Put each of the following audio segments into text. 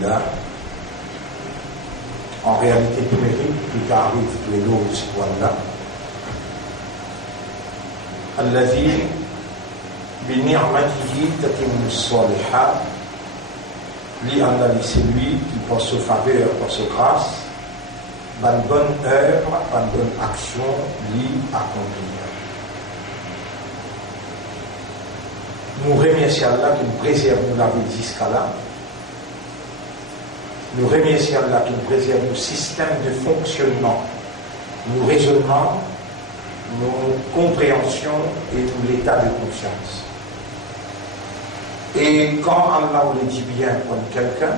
billah. En réalité, tout mérite, tout arrive, tout est l'eau, wallah. Alladhi bi ni'matihi tatimmu as-salihat. Li Allah, c'est lui qui, par sa faveur, par sa grâce, par une bonne œuvre, par une bonne action, lui accomplir. Nous remercions Allah qui nous préserve nous la vie jusqu'à là. Nous remercions Allah qui nous préserve nos systèmes de fonctionnement, nos raisonnements, nos compréhensions et nos états de conscience. Et quand Allah le dit bien pour quelqu'un,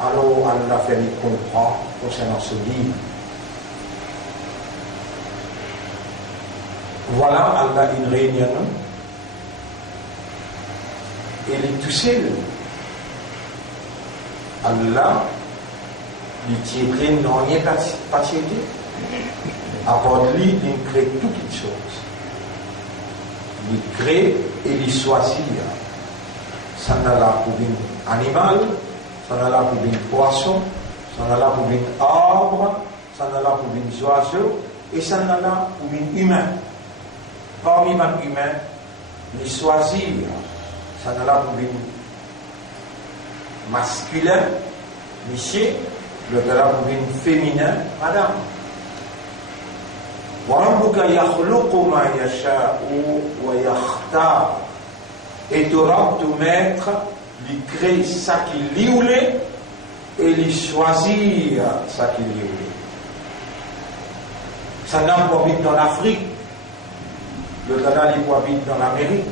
alors Allah fait lui comprendre concernant ce livre. Voilà, Allah il réunit nous. Et il est tout seul. Allah, il tire non, il n'est pas tiré. À part lui, il crée toutes les choses. Il crée et il choisit. Ça n'a là pour un animal, ça n'a là pour un poisson, ça n'a là pour un arbre, ça n'a là pour un oiseau, et ça n'a là pour un humain. Parmi les humains, il choisit. Ça n'a là pour un masculin, monsieur, le là pour un féminin, madame. وَرَبُّكَ يَخْلُقُ مَا يَشَاءُ وَيَخْتَارُ. Et tu auras te mettre, lui créer ça qu'il lui voulait et lui choisir ça qu'il lui voulait. Ça n'a pas habite dans l'Afrique, le Ghana il habite dans l'Amérique.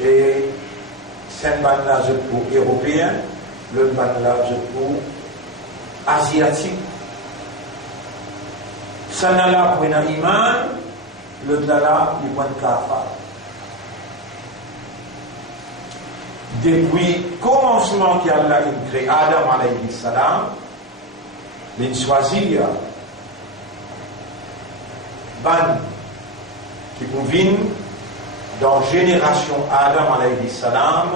Et c'est un bandage pour européen, le bandage pour asiatique. Ça n'a là pour un iman, le Ghana il prend kafar. Depuis le commencement qu'Allah a créé Adam alayhi salam, il choisit ban qui convient dans la génération Adam alayhi salam,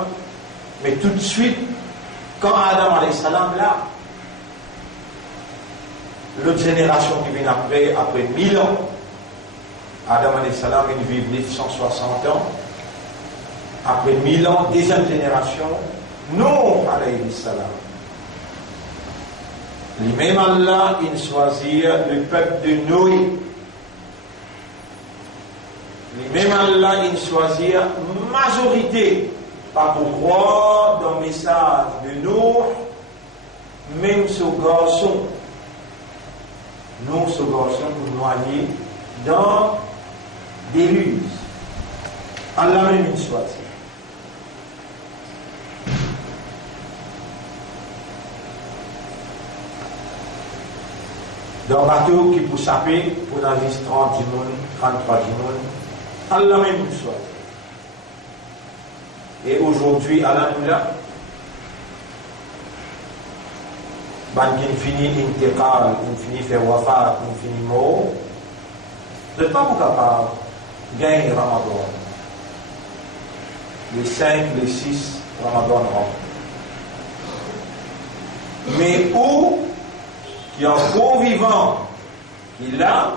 mais tout de suite, quand Adam alayhi salam là, l'autre génération qui vient après 1000 ans, Adam alayhi salam, il vit 960 ans. Après 1000 ans, deuxième génération, Nuh alayhi salam. Lui-même Allah, il choisit le peuple de Noé. Lui-même Allah, il choisit majorité. Pas pour croire dans le message de Nuh, même ce garçon. Nous, ce garçon, nous noyer dans des ruses. Allah même il choisit. Dans le bateau qui peut saper pour la vie 30 du monde, 33 du monde, Allah même nous choisit. Et aujourd'hui, Allah nous l'a. Il finit l'intégrale, il finit faire wafat, il finit mort. Vous n'êtes pas capable de gagner Ramadan. Les 5, les 6 Ramadan rentrent. Mais où qui est un bon vivant, il a,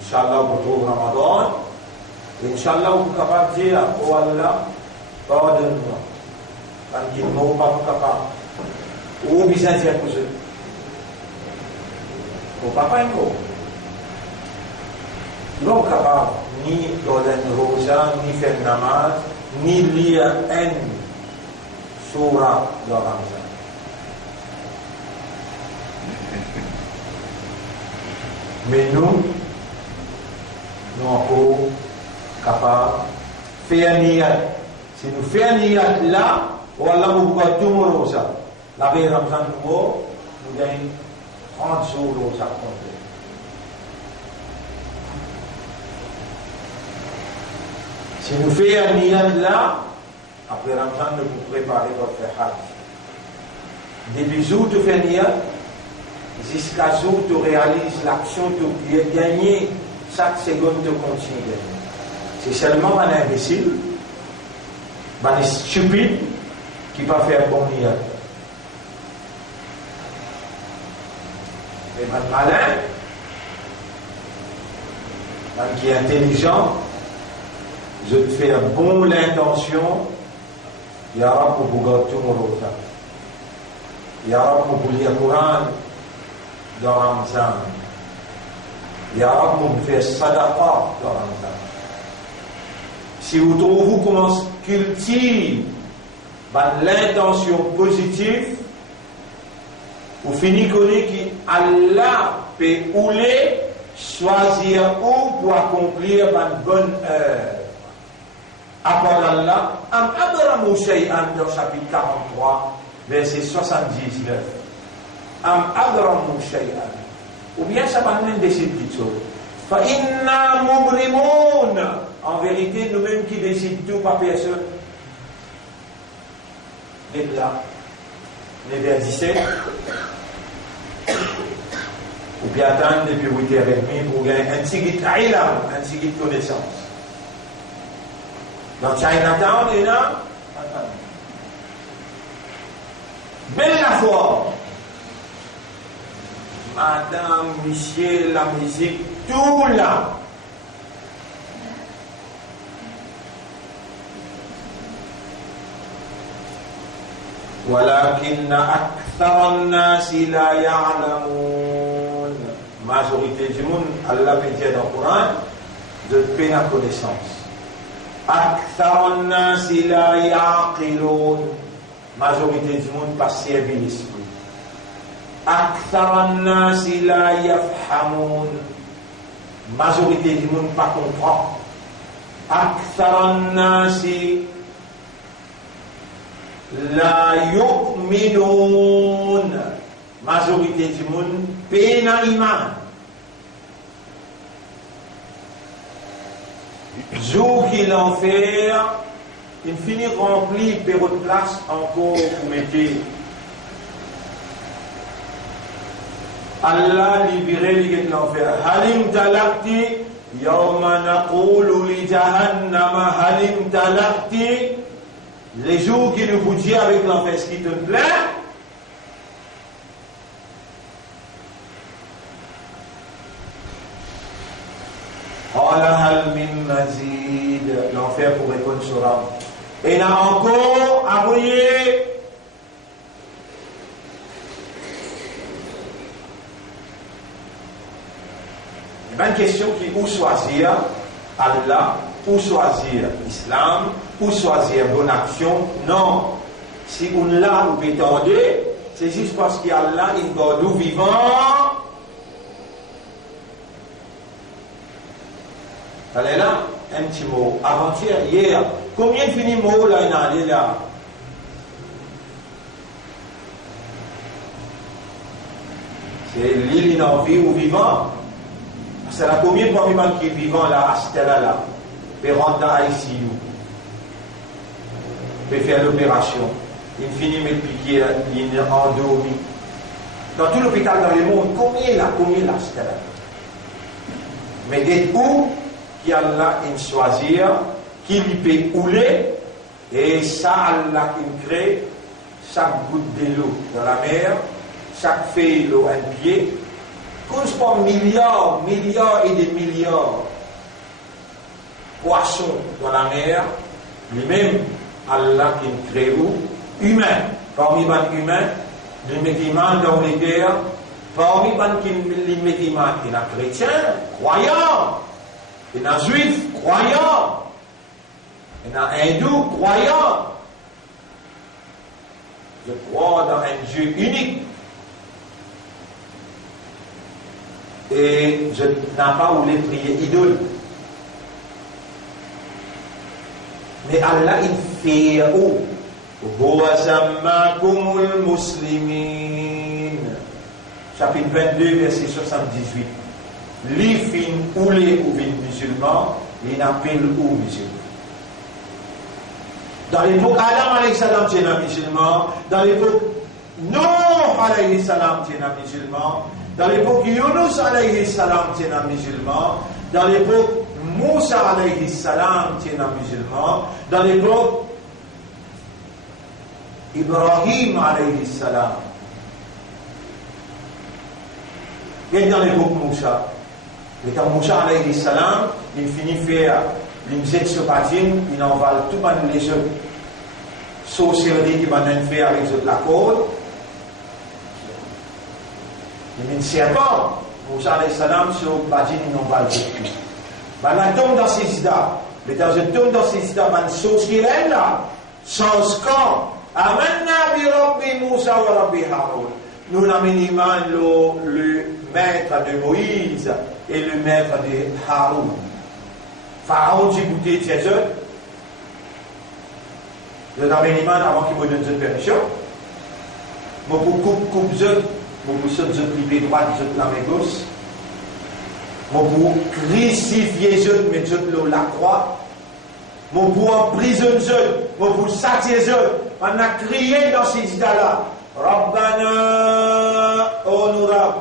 Inch'Allah, vous trouve Ramadan, et Inch'Allah, vous êtes capable de dire, oh Allah, pardonne-moi. Quand il n'est pas capable. Ou bien dire pour eux. Au papa est mort. Ils ne sont pas capables ni donner une rosa, ni faire namaz, ni lire un surah de Ramzan. Mais nous encore capables de faire un niyat. Si nous faisons un niyat là, Allah nous voit tout le rosa. La veille Ramzan nouveau, nous gagnons 30 jours de rosa complet. Si nous faisons un niyat là, après Ramzan, nous vous préparez votre hajj. Début jour, tu fais un niyat, jusqu'à jour, tu réalises l'action, tu gagnes, chaque seconde, tu continues. C'est seulement un imbécile, un stupide, qui va faire bon lien. Et man malin, man qui est intelligent, je te fais bon l'intention, ya Rab pour vous tout mon autre. Ya Rab pour vous lire le Coran dans Ramzan. Ya Rab pour vous faire sadaqa dans Ramzan. Si vous trouvez comment cultive l'intention positive, vous finissez que Allah peut ouler, choisir où pour accomplir une bonne œuvre. Après Allah, Am abramu shay'an dans chapitre 43, verset 79. Am abramu shay'an. Ou bien ça va même décider de choses. Fa inna mubrimun. En vérité, nous-mêmes qui décidons tout par personne. Et là, les vers 17. Ou bien attendre depuis 8h30 pour gagner un petit guide ilam, un petit guide connaissance. Dans Chinatown, il y a belle la foi. Madame, monsieur, la musique, tout là. ولكن أكثر الناس لا يعلمون. Majorité du monde, Allah peut dire dans le Coran, de paix la connaissance. أكثر الناس لا يعقلون. Majorité du monde pas servir l'esprit. أكثر الناس لا يفهمون. Majorité du monde pas comprend. أكثر الناس la yu'minun. Majorité du monde peine à iman. Jour qu'il l'enfer, il finit rempli par votre place encore pour mettre. Allah libéré de l'enfer. Halim talaqti yawma naqulu li jahannama halim talaqti. Les jours qui nous vous dit avec l'enfer ce qui te plaît, l'enfer pour répondre sur l'âme. Et il y a encore à voyer. Il y a une question qui est où choisir Allah, où choisir l'islam, ou choisir bonne action. Non. Si on l'a ou pétendé, c'est juste parce qu'il y a là une nous vivant. Allez là, un petit mot. Avant-hier, hier, combien de finis mots là, il y en a là? C'est l'île en vie ou vivant. C'est la combien de fois qui est vivant là, à Stella là, et rentre dans ICU. Peut faire l'opération, il finit de piquer, il est endormi. Dans tout l'hôpital dans le monde, combien là, c'est là. Mais des où qui Allah il choisir, qui lui peut ouler, et ça Allah il crée chaque goutte de l'eau dans la mer, chaque feuille l'eau un pied, cause pas milliards et des milliards poissons dans la mer, lui-même. Allah qui crée où? Humain. Parmi les humains, les métimans dans les terres, parmi les métimans, il y a chrétiens, croyants, il y a juifs, croyants, il y a hindous, croyants. Je crois dans un Dieu unique. Et je n'ai pas voulu prier idole. Mais Allah il fait où? Huwasammakumul muslimin. Chapitre 22, verset 78. Les fins ou les musulmans, ils appellent où musulmans. Dans l'époque Adam alayhi salam, c'est un musulman. Dans l'époque Nuh alayhi salam, c'est un musulman. Dans l'époque Yunus alayhi salam, c'est un musulman. Dans l'époque Moussa alayhi salam, c'est un musulman. Dans l'époque Ibrahim alayhi salam. Et dans l'époque Moussa, l'état Moussa alayhi salam, il finit faire l'imzet sur patine, il envale tout le les œufs. Sorcellerie qui va faire avec la corde. Il y a une serpent. Moussa alayhi salam, sur patine, il envale tout. La tombe dans ces idées. Mais dans une tombe dans ces idées, il sorcellerie là, sans camp. Amanna bi Rabbi Moussa wa Rabbi Haroun. Nous l'amenons le maître de Moïse et le maître de Haroun. Pharaon dit goûter ses œufs. Je l'amenons avant qu'il me donne cette permission. Je coupe les œufs, je saute les œufs clipés droite, les œufs la main gauche. Je crucifier les œufs, mettre les œufs la croix. Je emprisonner les œufs, je satir les œufs. On a crié dans ces idées-là. Rabbana, oh nous Rabb,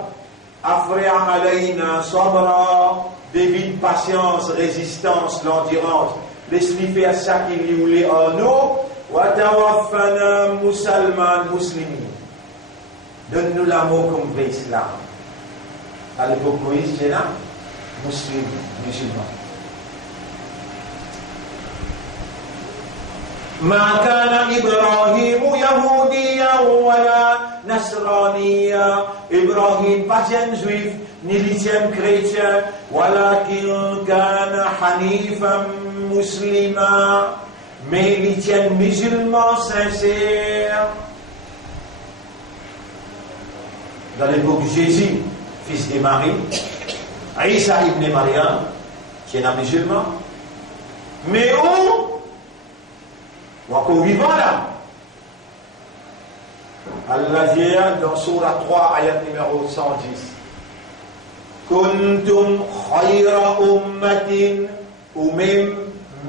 Afri'a alayna sabra, débit patience, résistance, l'endurance. Laisse-lui faire ça qu'il lui voulait en nous. Wa tawaffana musulman muslimi. Donne-nous l'amour comme vrai islam. À l'époque Moïse, c'est là, musulman. ما كان إبراهيم يهوديا ولا نصرانيا إبراهيم pas un juif ni l'islam chrétien ولكن كان حنيفا مسلما mais l'islam musulman sincère. Dans l'époque de Jésus, fils de Marie, Isa ibn Maryam, qui est un musulman, mais où encore vivant là. Allah dit dans Surah 3, ayat numéro 110. Kuntum khayra ummatin, ou même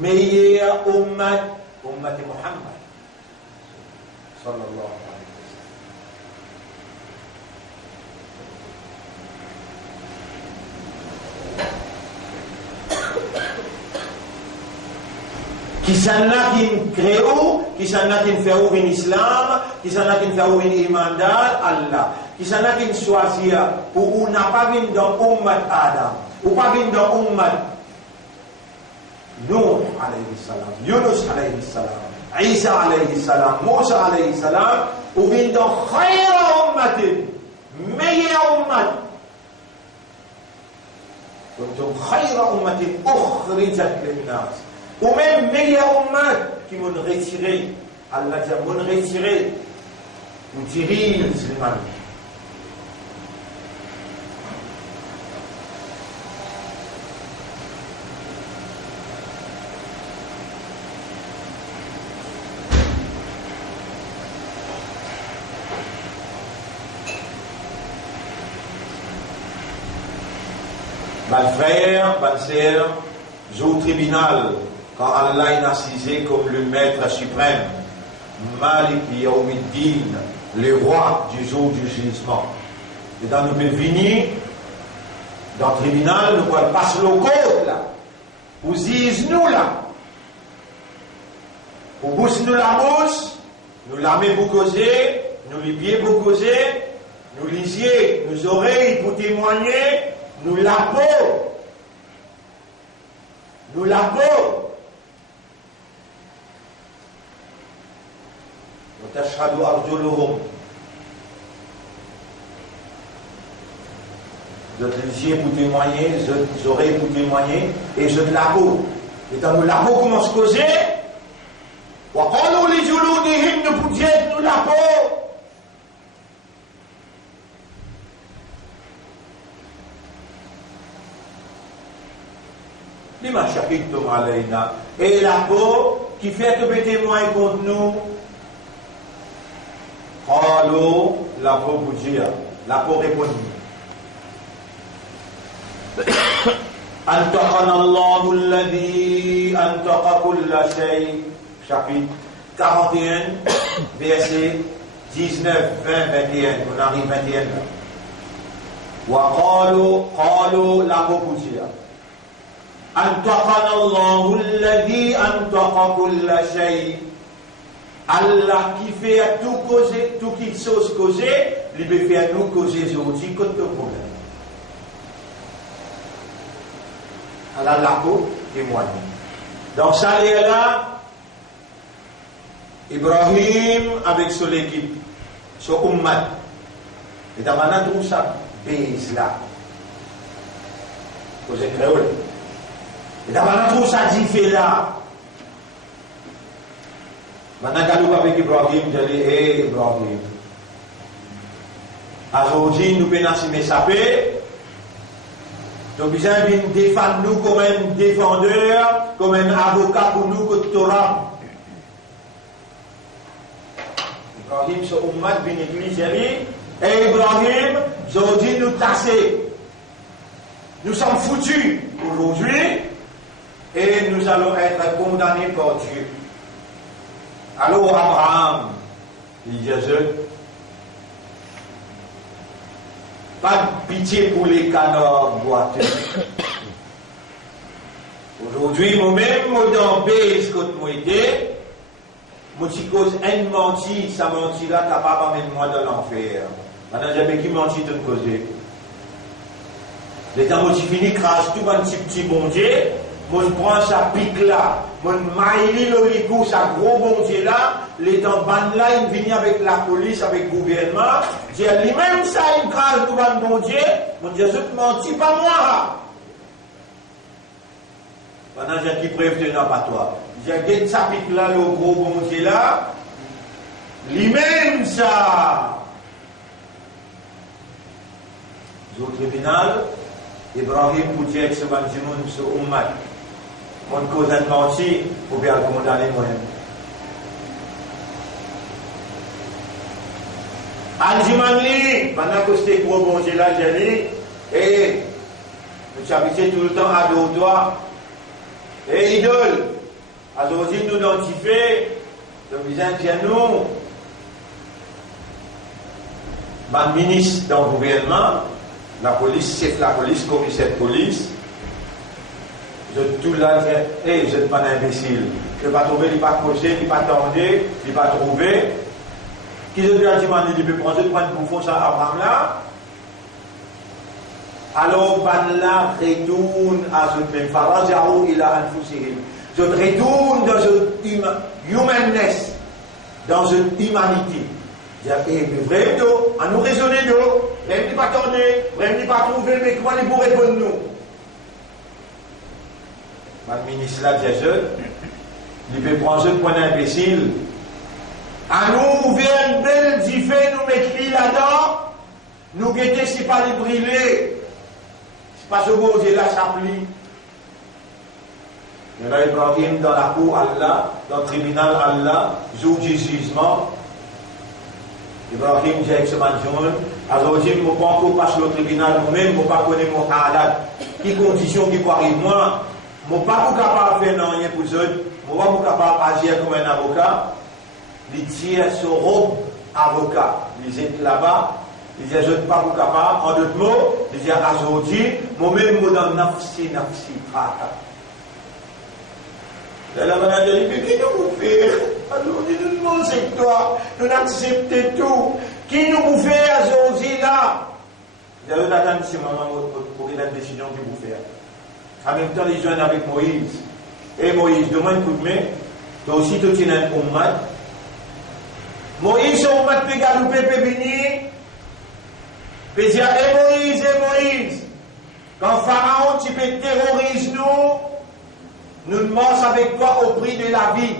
meilleure ummat, ummat Muhammad. Sallallahu alayhi wa sallam. Qui s'en a qui crée, qui s'en a qui fait un islam, qui s'en a qui fait un iman Allah, qui s'en a qui choisit pour ou n'a pas vu dans ummat Adam, ou pas vu dans ummat Nuh alayhi salam, Yunus alayhi salam, Isa alayhi salam, Moussa alayhi salam, ou vu dans khayra ummatin, meilleure ummat. Kuntum khayra ummatin ukhrijat lin-nas. Ou même meilleur ummat qui m'ont retiré, Allah dit m'ont retiré, nous dirige musulman. Mon frère, ma sœur, joue au tribunal. Quand Allah est assisé comme le maître suprême, Malik Yawmiddin, le roi du jour du jugement. Et dans nous venir, dans le tribunal, nous pouvons passer le code là, vous disons-nous là, vous boussez-nous la bouche, nous la main pour causer, nous les pieds pour causer, nous les yeux, nos oreilles pour témoigner, nous la peau, nous la peau. تشهد أرجلهم je te les yeux pour témoigner, je les oreilles pour témoigner, et je te la peau. Et quand la peau commence à causer, وقالوا لجلودهم nous pour dire nous la peau. لما شهدتم علينا. Et la peau qui fait que vous témoignez contre nous. قالوا la peau pour dire, la peau répond. أنطقنا الله الذي أنطق كل شيء. Chapitre 41, verset 19, 20, 21. On arrive 21 là. وقالوا la peau pour dire. أنطقنا الله الذي أنطق كل شيء. Allah qui fait tout causer, tout qui chose causer, il peut faire nous causer aujourd'hui contre le problème. Allah l'a témoigné. Dans ça, là, Ibrahim avec son équipe, son ummat, et dans maintenant tout ça, base là. Vous êtes créole. Et dans maintenant tout ça, dit fait là. Maintenant, quand avec Ibrahim, je dis, hé Ibrahim, aujourd'hui, nous pouvons assumer sa paix. Nous besoin de défendre nous comme un défendeur, comme un avocat pour nous que Torah. Ibrahim, ce ummat, une église, il dit, hé Ibrahim, aujourd'hui, nous tasser. Nous sommes foutus aujourd'hui et nous allons être condamnés par Dieu. Alors Abraham, il dit pas de pitié pour les canards boiteux. Aujourd'hui, moi-même, dans base que moi été, moi qui cause un menti, ça menti là, capable d'amener moi dans l'enfer. Maintenant, j'avais qui menti de me causer. Les temps où je finis, crache tout un petit bon Dieu. Moi, je prends sa pique là, moi, je maille le ricou, sa gros bon Dieu là, les temps ban là, il vient avec la police, avec le gouvernement, j'ai lui-même ça, il crase tout un bon Dieu, mon Dieu, je te mentis pas moi. Pendant que j'ai qui prévenu pas toi. J'ai gagné sa pique là, le gros bon Dieu là, lui-même ça. Au tribunal, Ibrahim pour dire que ce bâtiment, ce ummat. Mon cause de menti, pour bien le condamner moi-même. Al-Jimani, pendant que c'était gros bon Dieu là, j'ai dit, et nous habitons tout le temps à dos toi, et idole, aujourd'hui nous identifions, nous disons, nous, ma ministre dans le gouvernement, la police, chef de la police, commissaire de police, je tout là, je ne suis pas un imbécile. Je ne vais pas trouver, il ne va pas causer, il ne va pas tendre, il ne va pas trouver. Qui je dois demander, il peut prendre un bouffon ça Abraham là. Alors, là retourne à ce même Farajaou, il a un foussé. Je retourne dans une humanness, dans une humanité. Je dis, mais vraiment, à nous raisonner d'eau, même n'est pas tendre, même n'est pas trouvé, mais comment il vous répondre nous? Le ministre là, il peut prendre un point d'imbécile. À nous ouvrir une belle diffé, nous mettre là-dedans, nous guetter si pas les brûler. C'est pas ce bon Dieu là, ça plie. Il y a Ibrahim dans la cour Allah, dans le tribunal Allah, jour du jugement. Ibrahim dit avec ce manjoun, alors je ne peux pas encore passer au tribunal moi-même, je ne peux pas connaître mon halat. Qui condition qui arrive moi? Je ne suis pas capable de faire rien pour eux, je ne suis pas capable d'agir comme un avocat. Il tire son robe avocat. Il est là-bas, il dit, je ne suis pas capable, en d'autres mots, il dit, aujourd'hui, moi-même, je dans nafsi, prata. Là, la madame dit, mais qui nous fait? Alors, nous demandons, c'est toi, nous acceptons tout. Qui nous fait aujourd'hui là? Vous avez attendre si maman pour qu'il ait une décision qu'il vous fait. En même temps, ils joignent avec Moïse. Et Moïse demande un coup de main. Toi aussi, tu tiens un ummat. Moïse, ummat peut galouper, peut venir. Peut dire, et Moïse. Quand Pharaon, tu peux terroriser nous marchons avec toi au prix de la vie.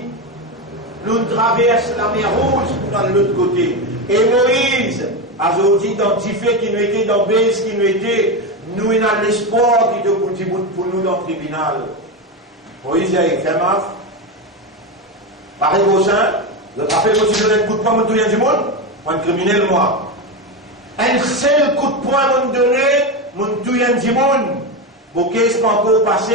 Nous traversons la mer Rouge dans l'autre côté. Et Moïse, aujourd'hui, dans Tifé qui nous était, dans Bès qui nous était, nous avons l'espoir qui te contribue pour nous dans le tribunal. Moïse a fait mal. Pareil au sein, le rappel que tu donnes un coup de poing, tu viens du monde, moi, criminel, moi. Un seul coup de poing, mon donné, mon tout vient du monde. Mon qu'est-ce pas encore passé?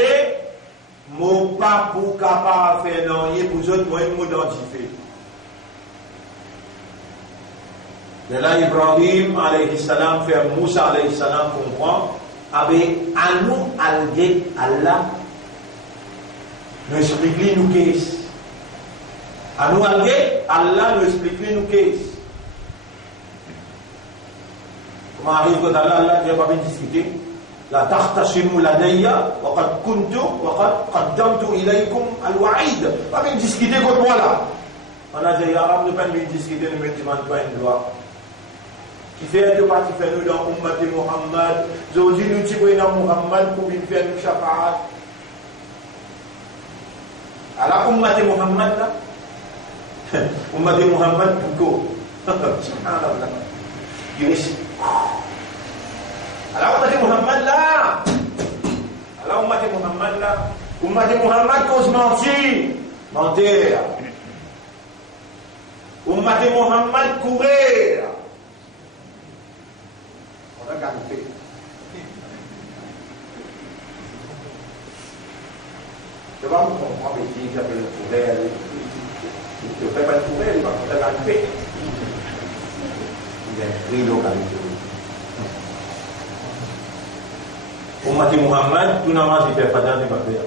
Mon pas pour capable de faire non, pour eux, moi, je m'identifier. Et là, Ibrahim, alayhi salam, fait Moussa, alayhi salam, comprend, avec à nous, algué, Allah, nous expliquons nous qu'est-ce. À nous, algué, Allah nous explique nous qu'est-ce. Comment arrive que Allah n'a pas bien discuté? La tahtasimu ladayya wa qad kuntu wa qad qaddamtu ilaykum al-wa'id. Pas bien discuter contre moi là. On a dit Arabes ne pas bien discuter ne me demande pas une loi. Qui fait que partie fait nous dans Ummati Muhammad, aujourd'hui nous tirons dans Muhammad pour venir faire nous shafa'at. À la Ummati Muhammad là, Ummati Muhammad plutôt. Subhanallah. Il est à la Ummati Muhammad là, à la Ummati Muhammad là, Ummati Muhammad cause mentir. Ummati Muhammad courir. On a gagné. Je vais vous comprendre ici, j'appelle le courir. Je ne fais pas le courir, il va faire gagner. Il y a un prix localité. Ummati Muhammad, tout n'a pas été fait dans les papiers.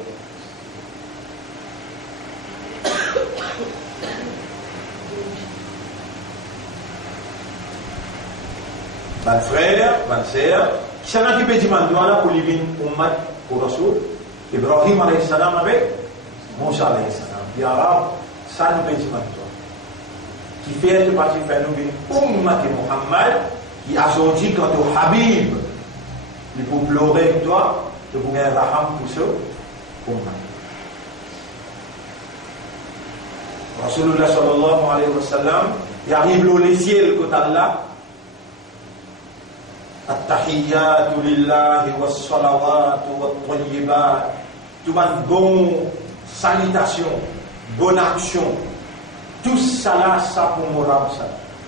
Ban frère, ban sœur, qui s'en a occupé du mandoula pour livrer Ummat pour Rasoul, Ibrahim alayhi salam avec Moussa alayhi salam. Il y a ça nous fait du mandoula. Qui fait de partie faire nous Ummati Muhammad, qui a sorti quant au Habib. Il faut pleurer avec toi, de vous gagner raham pour ça, pour moi. Rasulullah sallallahu alayhi wa sallam, il arrive le ciel côté Allah. At-tahiyyatu lillahi was-salawatu wat-tayyibat. Tout une bonne salutation, bonne action. Tout ça là, ça pour mon Rabb.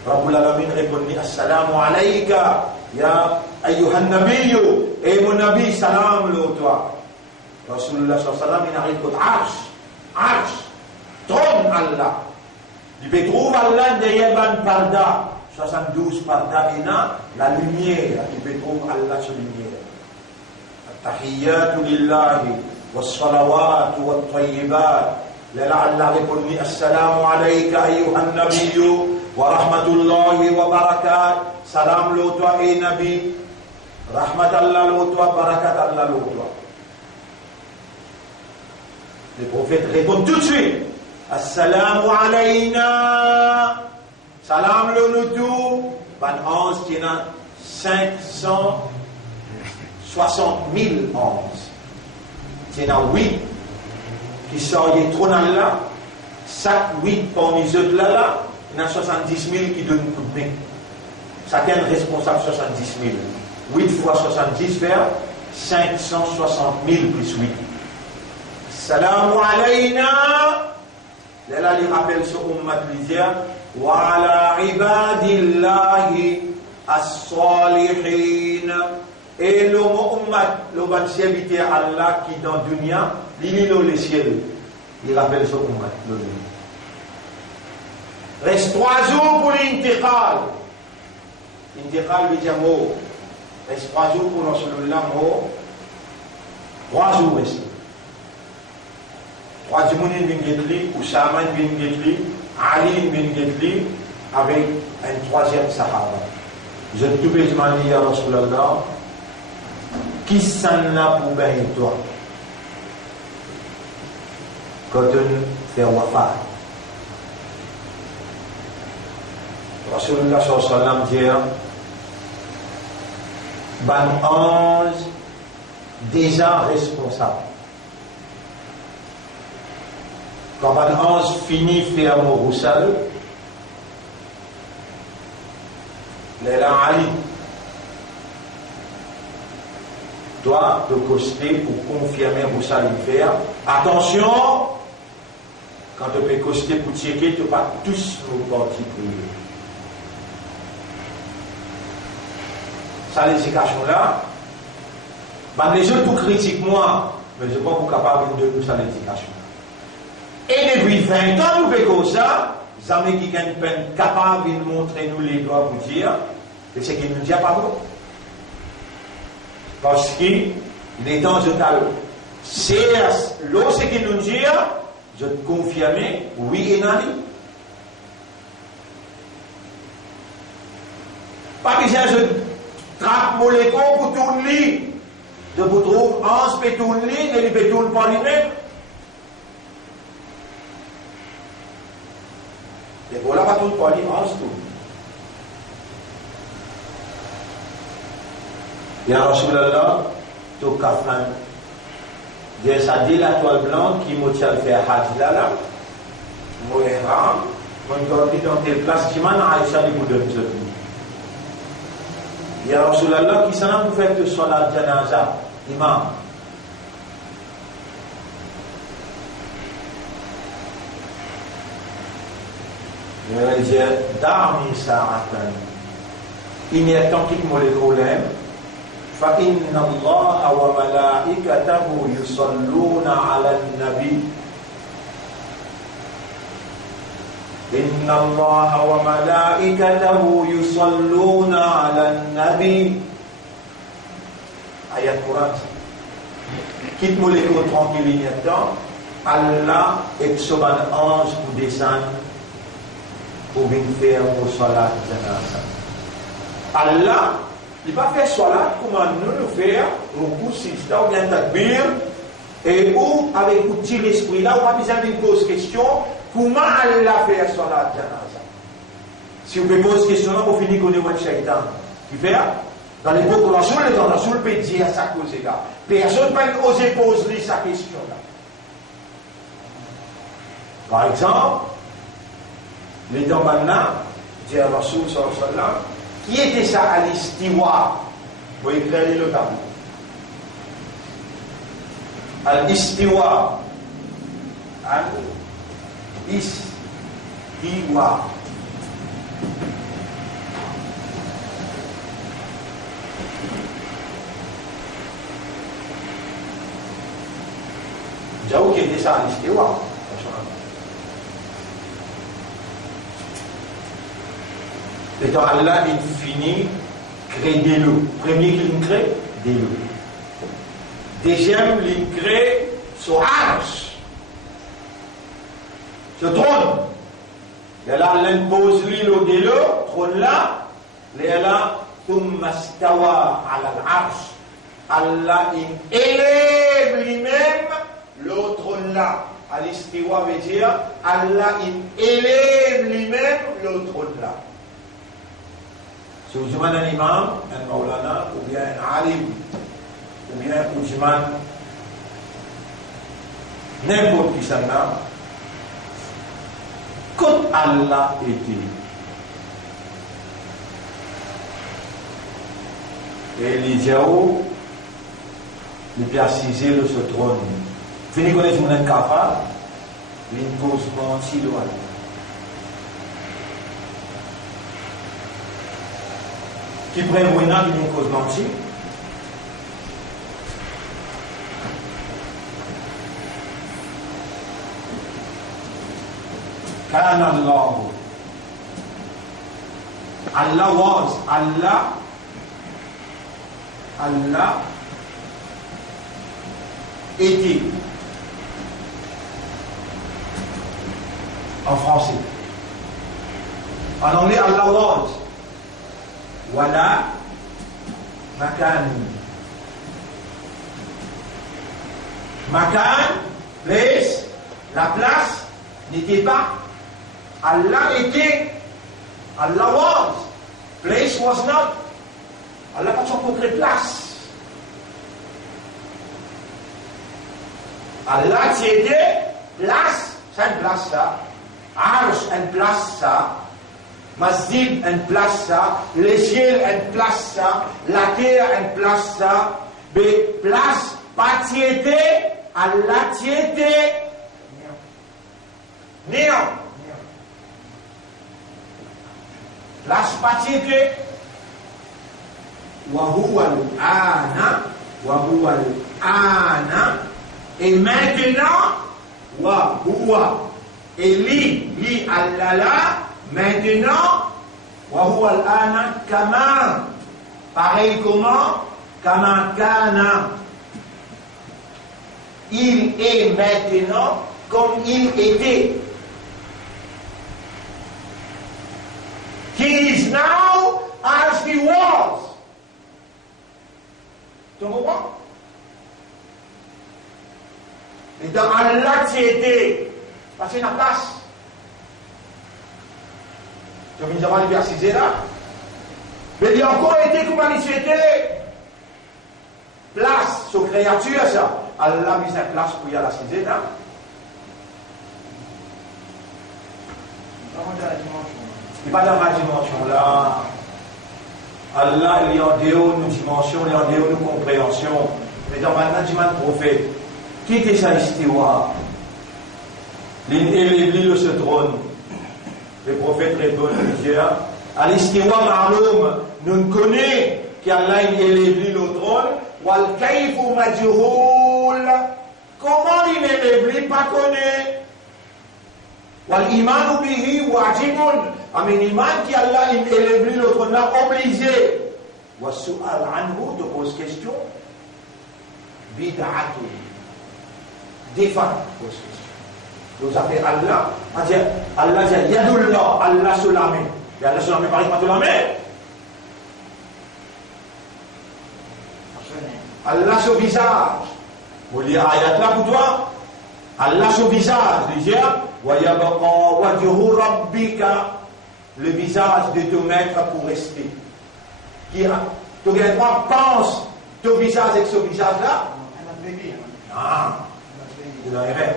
Rabbul Alamin répondit Assalamu alayka. Ya ayyuhan nabiyyu, et mon nabi, salam le toi. Rasulullah sallallahu alayhi wa sallam, il arrive au arsh, trône Allah. Il peut trouver Allah derrière ban parda, 72 parda, la lumière, il peut trouver Allah sur lumière. At-tahiyyatu lillahi, was-salawatu wat-tayyibat. Là, Allah répondit Assalamu alayka ayyuhan nabiyyu. Wa rahmatullahi wa barakat. Salam lo toi et Nabi. Rahmat Allah lo toi, barakat Allah lo toi. Les prophètes répondent tout de suite. Assalamu alayna. Salam lo nous tout. Ban 11 qui a 560 000 11. Il y en a 8 qui sortent du trône Allah. 8 parmi eux là. Il y en a 70 000 qui donnent coup de main. Chacun est responsable 70 000. 8 fois 70 faire 560 000 plus 8. Salamu alayna. Là, il rappelle ce ummat plusieurs. Wa ala ibadillahi as-salihin. Et le mot ummat, le ban serviteur Allah qui dans le dunya, il est le ciel. Il rappelle ce ummat. Reste 3 jours pour l'intiqal. L'intiqal veut dire mort. Reste 3 jours pour Rasulullah mort. 3 jours reste. 3 jours viennent Getli, Oussama viennent Getli, Ali viennent Getli, avec un 3e Sahaba. Je te demande à Rasulullah, qui s'en a pour bien toi? Quand on fait wafat. Rasulullah sallallahu alayhi wa sallam dit ban ange déjà responsable. Quand ban ange finit faire mon roussal, Léla Ali doit te coster pour confirmer roussal et faire. Attention, quand tu peux coster pour checker, tu ne pas tous nos partis privés. Ça, l'éducation-là, ben, les autres pour critiquer moi, mais je ne suis pas capable de nous ça l'éducation. Et depuis 20 ans, nous faisons comme ça, les amis qui gagnent peine capables de montrer nous les doigts pour dire, et c'est qu'ils ne nous disent pas bon. Parce qu'il est dans le tal. C'est l'eau, c'est qu'ils nous disent, je te confirme, oui et non. Pas besoin de trappe molécule pour tourner. Je vous trouve un peut tourner et il peut tourner par lui-même. Et voilà, pas tout par lui-même, tout. Et à Rasulallah, tout kafan. Ça dit la toile blanche qui m'a fait Hajj là. Moi, je suis dans telle place qui m'a Aïcha de vous donner. Il y a Rasulallah qui s'en a pour faire de salat janaza, imam. Il dit, Da'mi sa'atan. Il y a tant qu'il m'a les problèmes. فإن الله وملائكته يصلون على النبي إن الله وملائكته يصلون على النبي ayat Quran quitte-moi les cours tranquilles là-dedans Allah est sur un ange pour descendre pour venir faire au salat janaza Allah il va faire salat comment nous faire au sista ou bien takbir et où avec un petit esprit là on va besoin de poser question comment Allah fait salat janaza si on peut poser question là on finit qu'on est un shaitan qui fait dans l'époque où Rasoul peut dire sa cause là personne ne peut oser poser sa question là par exemple les gens maintenant dit à Rasoul sallallahu alayhi wa sallam qui était ça à l'istiwa? Vous éclairez le tableau. Al-istiwa. Al-istiwa. Jauh qui était ça à l'istiwa? Et dans Allah, il finit, crée des lots. Premier qu'il crée, des lots. Deuxième, il crée son arche, ce trône. Et là, il pose l'îlot des lots, trône là, et là, thumma stawa ala l'arche. Allah, il élève lui-même le trône là. Al-istiwa veut dire, Allah, il élève lui-même le trône là. Si vous avez un imam, un maulana, ou bien un alim, ou bien un ujman, n'importe qui s'en a, quand Allah était, et Eliseo, il peut assiser de ce trône. Fini connaître mon kafar, l'imposement si loin. Qui prévoit une cause blanchie. Kan Allah. Allah was. Allah était. En français. En anglais, Allah was. Wala makan. Makan, place, la place n'était pas. Allah était. Allah was. Place was not. Allah n'a pas son concret place. Allah était place, c'est une place ça. Arsh, une place ça. Masjid, une place ça, les ciels, une place ça, la terre, une place ça, mais place, pas tiété, Allah tiété, néant. Place pas tiété, wahuwa al-ana, et maintenant, wahuwa, et li Allah, maintenant, wahuwa al-ana kama, pareil comment, kama kana, il est maintenant comme il était. He is now as he Tu comprends? Et dans Allah, tu étais. Parce qu'il y a une place. Tu viens de voir l'université là. Mais il y a encore été comme il était. Place, sur créature, ça. Allah a mis une place pour y aller à la cité là. Il n'est pas dans ma dimension là. Allah, il est en dehors de nos dimensions, il est en dehors de nos compréhensions. Mais dans ma dimension de prophète, qui était sa histoire? L'église se trône. Le prophète répond à l'histoire ma'loum, nous connaissons qu'Allah est l'église le trône. Wal kayfu majhoul. Comment il est l'église pas connaît? Wal iman bihi wajibun. Amin iman qui Allah il élève l'autre n'a obligé. Wa su'al anhu te pose question. Bid'atu. Défend pose question. Vous appelez Allah. Allah dit yadullah, Allah sur la main. Et Allah sur la main, par exemple, la main. Allah sur le visage. Vous lisez ayat là pour toi. Allah sur le visage. Déjà. وَيَبَقَى وَجْهُ رَبِّكَ. Le visage de ton maître pour rester. Tu pense ton visage avec ce visage-là? Ah, il a erreur.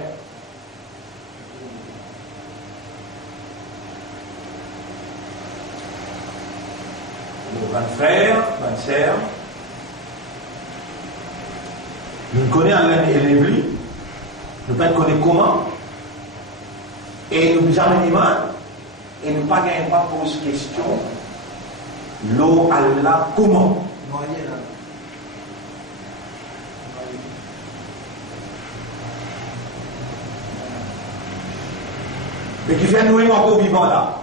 Mon frère, ma sœur, nous connaissons Allah et l'Église, nous ne connaissons pas comment. Et nous jamais iman, et nous pas gagner pas pose question, l'eau Allah comment? Mais qui fait nous encore vivant là?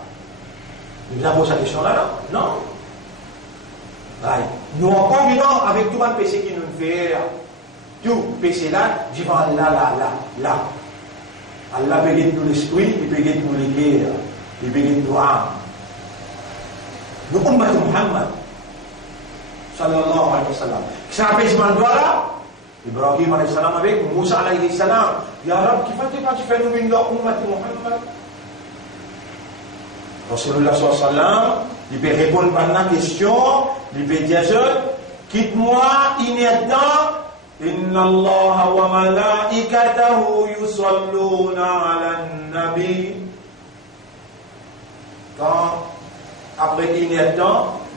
Nous avons posé cette question là, non? Nous encore vivant avec tout le péché qui nous fait, tout péché là, vivant là. Allah peut guider nous l'esprit, il peut guider nous les guerres, il peut guider nous âmes. Nous, Ummat Muhammad, sallallahu alayhi wa sallam, qui s'est appelé ce là, Ibrahim alayhi salam avec Moussa alayhi salam, Ya Rab, qui fait nous une Ummat Muhammad? Rasulullah sallallahu alayhi wa sallam, il peut répondre à la question, il peut dire, quitte-moi inattent. Inna Allah wa malaikatahu yusalluna ala nabi. Quand, après inattent,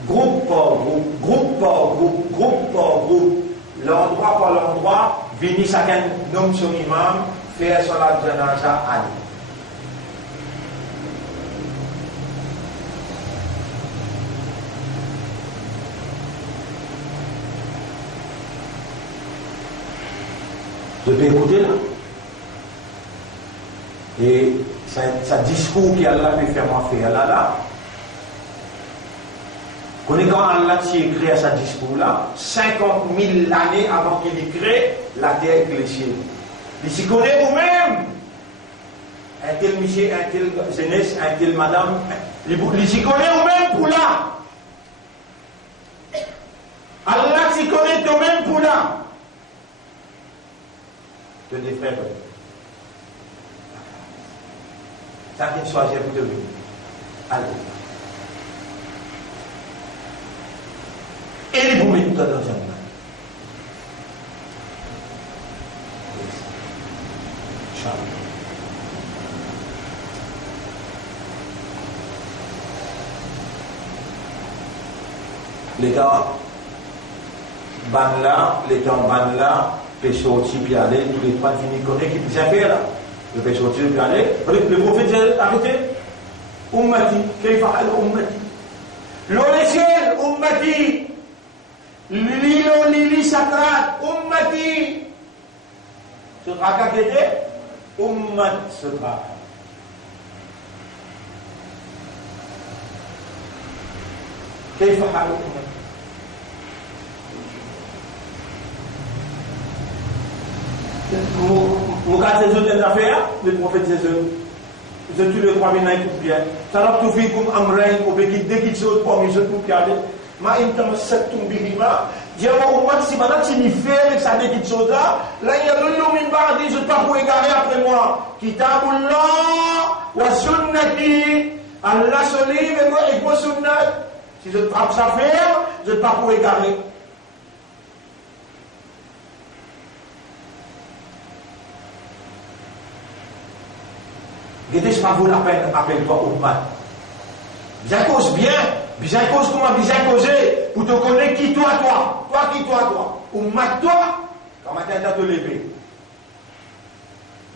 groupe par groupe, l'endroit par l'endroit, vini chacun nomme son imam, faire salat janaza Ali. Je peux écouter là. Et ça discours qu'Allah peut faire moi faire là. Quand Allah s'est écrit à ce discours là, 50 000 années avant qu'il ait créé la terre et les cieux. Il s'y connaît vous-même. Un tel monsieur, un tel jeunesse, un tel madame. Il s'y connaît vous-même pour là. Allah s'y connaît toi-même pour là. De des frères. Ça qui soit j'ai pour te venir. Allez. Et vous mettez tout dans un plan. Les gars, ban là, les gens ban là, peut sortir puis aller, tous les trois qui connaissent qui puissent faire là. Il peut sortir puis aller. Le prophète dit arrêtez. Ummati, kayfa al ummati. L'oleciel, ummati. Lilo lili sakrat, ummati. Ce tracas qui était ummat ce tracas. كيف حال الأمة؟ Moukat ces autres affaires, le prophète ces autres. Je tue les 3000 naïfs pour bien. Ça n'a pas tout fait comme Amraïn, au béquille, dès qu'ils sont parmi eux pour bien. ma intamassaktum bihima, dire au moins si maintenant tu m'y fais avec ça des petites choses là, il y a le nom dit je ne pas pour égarer après moi. Kitabullah wa sunnati, Allah se livre et moi sunnat. Si je frappe ça faire, je ne pas pour égarer. Gede c'est pas vous la peine, appelle-toi Ummat. Bien cause bien cause comment bien causer pour te connaître qui toi. Ummat toi, comment tu as te lever.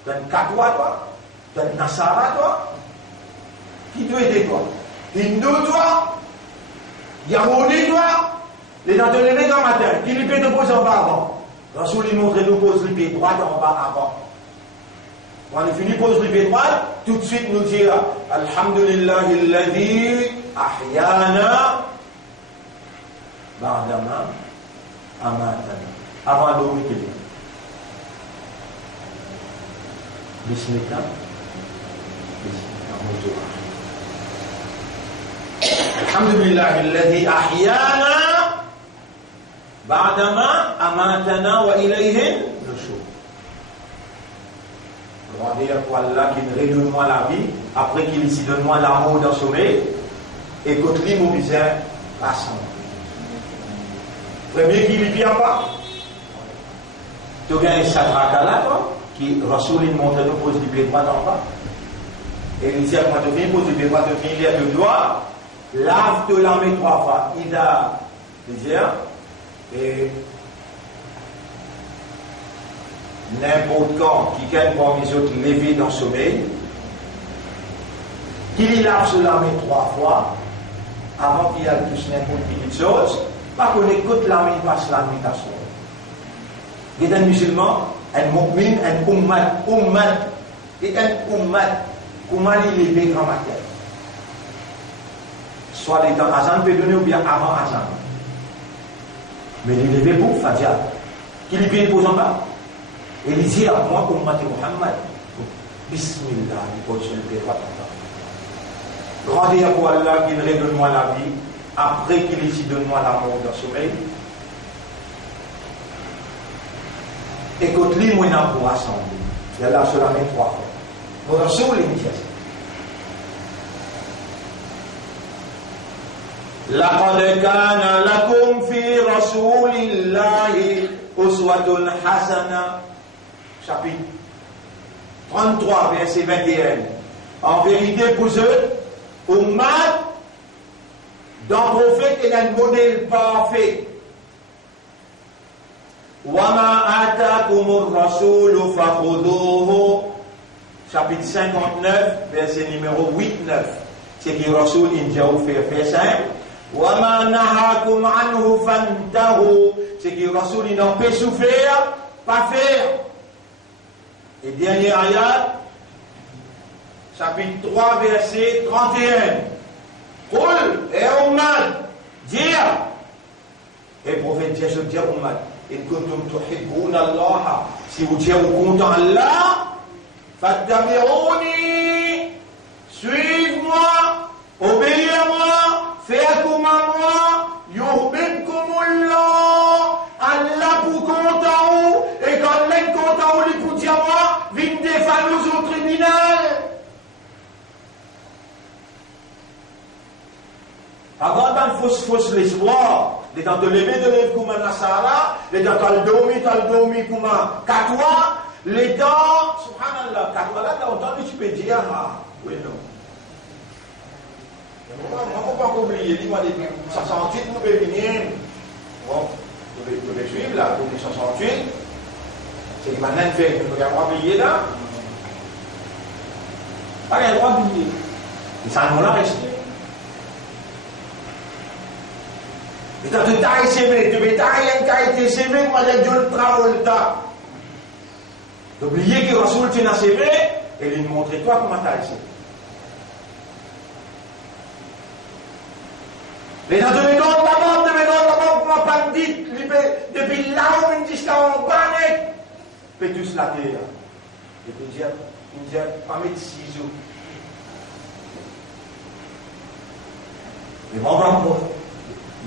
Tu as une Katwa toi, tu as une Nasara toi, qui doit aider toi. Hindu toi, Yahudi toi, les dents te lever dans matin, qui lui peut te poser en bas avant. Rasoul lui montre nous pose le pied droit en bas avant. Quand on finit pose le pied droit, tout de suite nous dira Alhamdulillahi alladhi ahyana ba'dama amatana. Avant de nous dire Bismillah. Alhamdulillahi alladhi ahyana ba'dama amatana wa ilayhi nushur. Demandez à Allah qu'il redonne-moi la vie, après qu'il ici donne-moi l'amour dans le sommeil, et que l'immobilisé rassemble. Premier qui ne vient pas, tu as un sadraka là, toi, qui Rasoul il montre nous pose du pied droit en bas. Et il dit à moi de venir, pose du pied droit, de venir, il y a 2 doigts, lave-te la main 3 fois. Il a plusieurs, et n'importe quand, qui gagne parmi les autres, lever dans le sommeil, qu'il lave sur la main 3 fois, avant qu'il y ait tous n'importe petite chose, pas qu'on écoute la main, passe la nuit à soi. Il y a un musulman, un mu'min, un ummat, et un ummat, comment il est levé grand matin. Soit les temps azan peut donner ou bien avant azan. Mais il est levé pour Fadja, qu'il est bien posé en bas. Et il dit à moi, Ummat Muhammad, Bismillah, il faut se lever droit en bas. Grandez à Allah qu'il redonne-moi la vie, après qu'il ici donne-moi l'amour dans le sommeil. Écoute-lui, moi, n'a pour rassembler. Il y a là sur la main 3 fois. Pour Rasoul, il dit ça. لقد كان لكم في رسول الله أسوة حسنة. Chapitre 33, verset 21. En vérité, pour eux, Ummat, dans le prophète, il y a un modèle parfait. Wama atakumur rasulu fakhuduhu. Chapitre 59, verset numéro 8-9. C'est que Rasoul, il dit au fait simple. Wama nahakum anhu fantahu. C'est que Rasoul, il n'empêche de faire, pas faire. Et dernier ayat, chapitre 3, verset 31. Qul, et Ummat, dire, et le prophète dit, je dis à Ummat, in kuntum tuhibbuna Allah, si vous dites au compte Allah, fattabi'uni, suivez-moi, obéissez-moi, faites comme moi, yuhbibkumullah, Allah pour compte en haut, et quand l'un compte en haut, il pour dire moi, vite défendre au tribunal. Avant d'un fausse l'espoir, les temps de lever de lever comme un Nasara, les temps de dormir comme un Katwa, les temps, subhanallah, Katwa là, t'as entendu, tu peux dire, ah, oui, non. Moi, il ne faut pas oublier, dis-moi, depuis 68, nous devons venir. Bon, vous devez suivre là, depuis 68. C'est que maintenant, nous avons oublié là. Pas le droit d'oublier. Et ça nous l'a resté. Et quand tu as essayé, tu veux t'arrêter un essayé, moi j'ai dit le travail là. D'oublier que Rasoul tient un CV et lui montrer toi comment tu as essayé. Les gens te demandent d'abord, comment pas dit, depuis là où on dit que on banne, pétus la terre. Et puis il dit, pas mettre ciseaux. Et mon grand-père,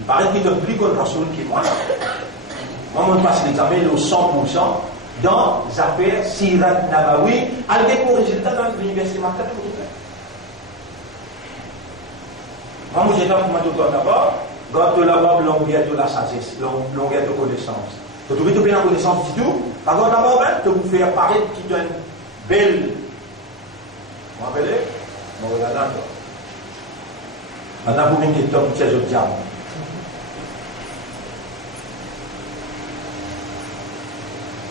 paraît qu'il est plus qu'on Rasoul qui moi. Moi, je passe l'examen au 100% dans les affaires Sirat Nabawi, avec des résultats dans l'université Makkah. Moi, j'ai dans le docteur d'abord, quand la Bible, longueur de la sagesse, longueur de connaissance. Tu trouves tout bien la connaissance du tout. D'abord, tu peux faire paraître qui donne belle. Vous vous rappelez? Bon, regardez encore. On a beaucoup de questions pour ces autres diamants.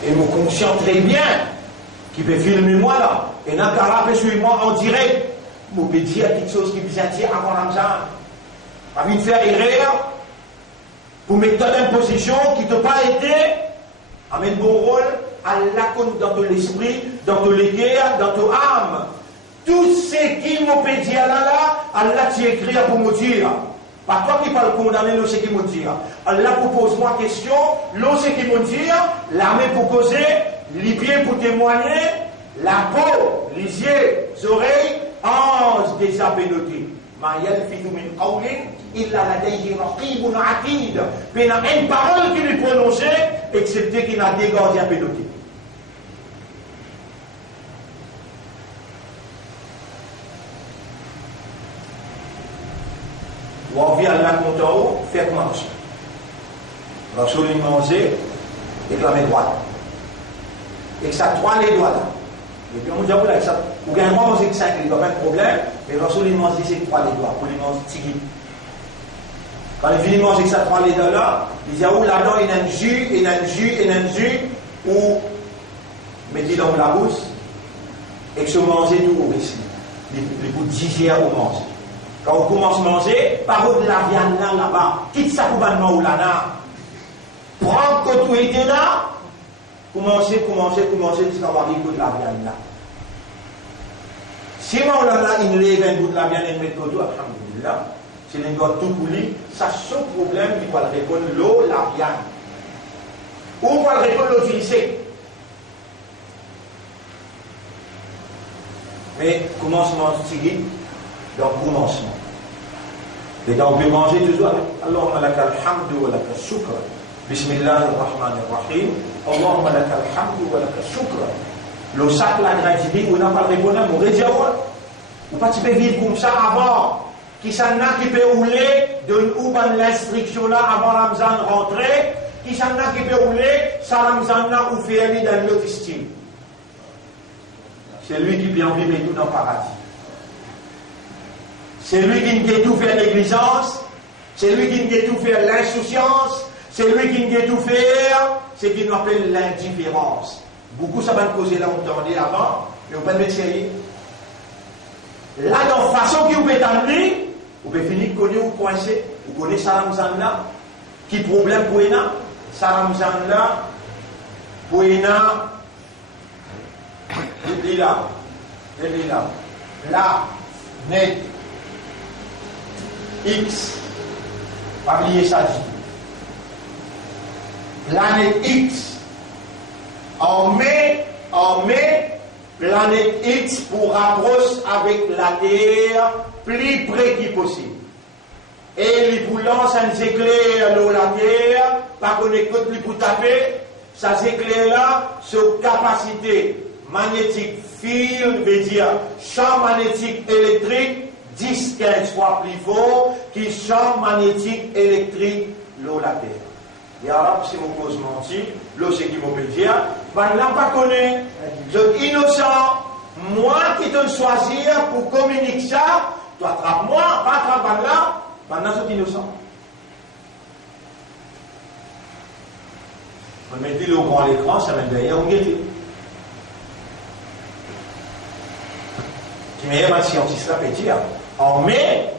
Et me conscient très bien qui peut filmer moi là. Et n'a qu'à rappeler sur moi en direct. Je peux dire quelque chose qui vient dire avant Ramzan. Pas de faire erreur pour mettre dans une position qui n'a pas été amène bon rôle à la compte dans l'esprit, dans les guerres, dans ton âme. Tout ce qui me peut dire là, Allah t'y écrit pour me dire. Pas toi qui parle condamner le ce qui me dit. Allah propose-moi question, le ce qui me dit, l'armée pour causer, les pieds pour témoigner, la peau, les yeux, les oreilles, ange déjà pénoté. Ma yalfidu min qawlin illa ladayhi raqibun atid. Il n'y a une parole qui lui prononcée, excepté qu'il n'a dégagé à pénoté. Ou on vient à la compte en haut, faire marche. Rasoul il mangeait, et la main droite. Et que ça trois les doigts là. Et puis on dit, voilà, ça, ou bien moi, manger que 5, il n'y a pas de problème, mais Rasoul il mange c'est trois les doigts, pour les manger tigui. Quand il finit de manger que ça trois les doigts là, il dit, ah, là-dedans, il y a un jus, il y a un jus, il y a un jus, ou mettez dans la bouche, et que se manger tout au risque. Les bouts digères au manger. Quand on commence à manger, par où de la viande là-bas, quitte ça pour bannement ou là, prends que tout était là, commencez, jusqu'à avoir un bout de la viande là. Si on a là, il lève un bout de la viande et met le tout, alhamdulillah, c'est les gars tout coulé, ça c'est un problème qui va répondre l'eau, la viande. Ou va répondre l'eau du lycée. Mais commencement tiré. Donc, commencement. Et donc, on peut manger toujours avec Allahumma lakal hamdu wa lakal shukr. Bismillahirrahmanirrahim. Allahumma lakal hamdu wa lakal shukr. Le sac, la gratitude, on n'a pas le répondre, on redit ou pas tu peux vivre comme ça avant. Qui s'en a qui peut rouler, de où l'instruction là avant Ramzan rentrer. Qui s'en a qui peut rouler, ça Ramzan là ou faire dans l'autre style. C'est lui qui peut en vivre tout dans le paradis. C'est lui qui ne peut tout faire négligence, c'est lui qui ne peut tout faire l'insouciance, c'est lui qui ne peut tout faire ce qu'il appelle l'indifférence. Beaucoup ça va causer là, on entendait avant, mais on peut mettre sérieux. Là, dans la façon qui vous peut amener, vous pouvez finir de connaître ou coincer, vous connaissez Saramzan là, qui problème pour Ena, Saramzan là, pour Ena, là, net. X, pas oublier ça dit. Planète X, en mai, planète X pour rapprocher avec la Terre plus près qu'il possible. Et les pour lancer un éclair dans la Terre, pas qu'on écoute plus pour taper, ça éclair là, sur capacité magnétique field, veut dire champ magnétique électrique, 10-15 fois plus fort qui champ magnétique électrique l'eau la terre. Et alors, si vous posez mentir, l'eau c'est qui vous peut dire, ben là pas connaît, je suis innocent, moi qui te choisir pour communiquer ça, tu attrapes moi, pas attrape là, ben là je suis innocent. On met dit le grand écran, ça met derrière, on guette. Qui meilleur scientiste là peut dire. En mai,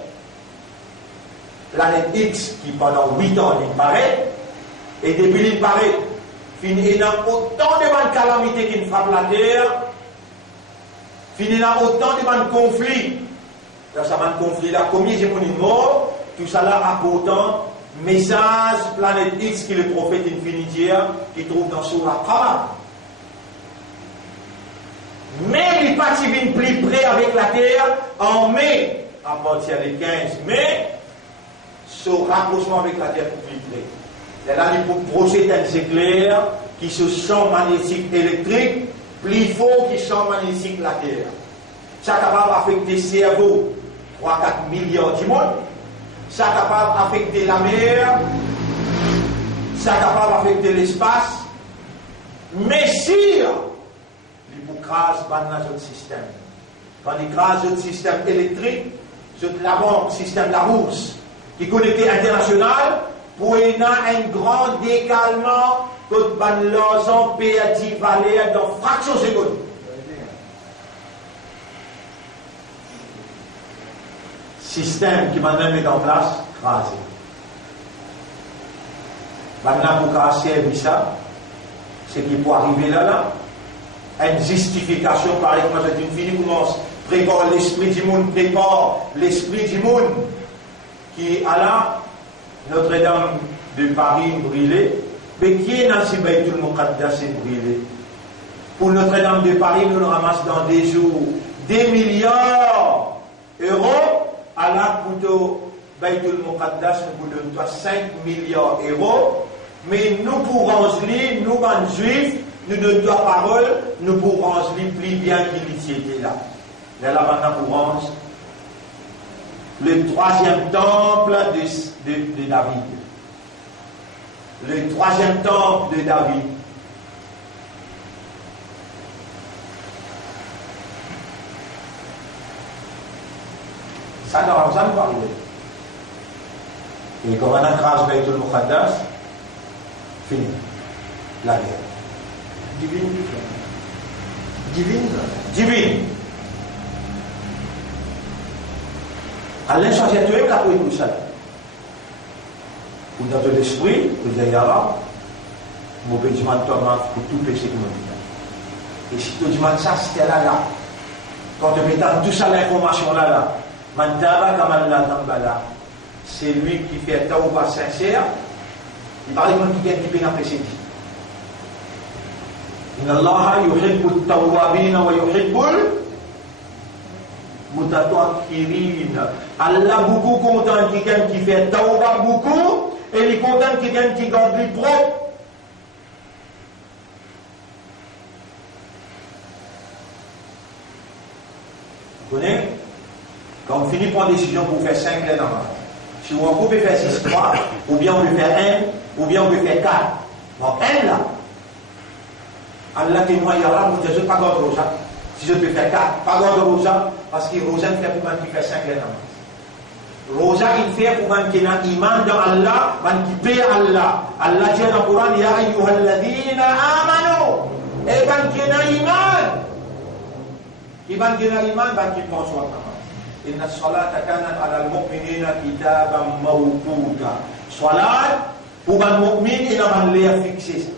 planète X qui pendant 8 ans il paraît, et depuis il paraît, finit dans autant de calamités qui frappent la Terre, finit dans autant de conflits. Dans ce conflit là, combien j'ai connu de morts, tout ça là apportant message planète X qui le prophète infiniteur qui trouve dans Surah Qamar. Mais les parties viennent plus près avec la Terre en mai, à partir du 15 mai, ce rapprochement avec la Terre pour filtrer. Et là, il faut brosser des éclairs qui se champ magnétique électrique, plus fort que champ magnétique la Terre. Ça est capable d'affecter le cerveau, 3-4 milliards de monde. Ça est capable d'affecter la mer. Ça est capable d'affecter l'espace. Mais si il écrase notre système. Quand il écrase notre système électrique, la banque, système de la bourse, qui est connecté international, pour y avoir un grand décalement que l'argent perdu valeur dans fraction de seconde. Système qui maintenant met en place, crasé. Maintenant, pour casser ça, c'est qu'il faut arriver là, une justification, par exemple, c'est une fille commence, prépare l'esprit du monde, qui est à là, Notre-Dame de Paris brûlée, mais qui est dans ce Baytul Muqaddas brûlé. Pour Notre-Dame de Paris, nous le ramassons dans des jours des milliards d'euros, à la plutôt Baytul Muqaddas, nous donnons 5 milliards d'euros, mais nous pourrons lire, nous, les juifs, nous donnons la parole, nous pourrons lire plus bien qu'il était là. Mais là, maintenant, pourrons le troisième temple de David. Le troisième temple de David. Ça n'a pas arrivé. Et quand on a crasé Baytul Muqaddas, fini. La guerre. Divine. À l'instant, tu es là pour tout ça. Pour dans l'esprit, pour dire Yara, mon petit man tomate pour tout péché que nous dit. Et si tu dis ça, c'était là. Quand tu mets tout ça l'information là, c'est lui qui fait tawba sincère. Il parle de quelqu'un qui peut apprécier. Inna Allah yuhibbu at-tawwabin wa yuhibbu al-mutatahhirin. Allah beaucoup content quelqu'un qui fait tawba beaucoup et il est content quelqu'un qui garde lui propre. Vous connaissez? Quand on finit par une décision pour faire 5 lettres, si on peut faire 6 3, ou bien on peut faire 1, ou bien on peut faire 4. Donc 1 là, Allah témoignera pour dire je ne pas garder Rosa. Si je peux faire 4, pas garder Rosa, parce que Rosa ne fait pour man qui fait 5 lettres. Rosa il fait pour man qui a iman dans Allah, man qui paie Allah. Allah dit dans le Coran, Ya ayyuhalladhina amanu, et man qui a iman. Et man qui a iman, man qui pense à Allah. إن الصلاة كانت على المؤمنين كتابا موقوتا. صلاة pour un mu'min il a l'air fixé.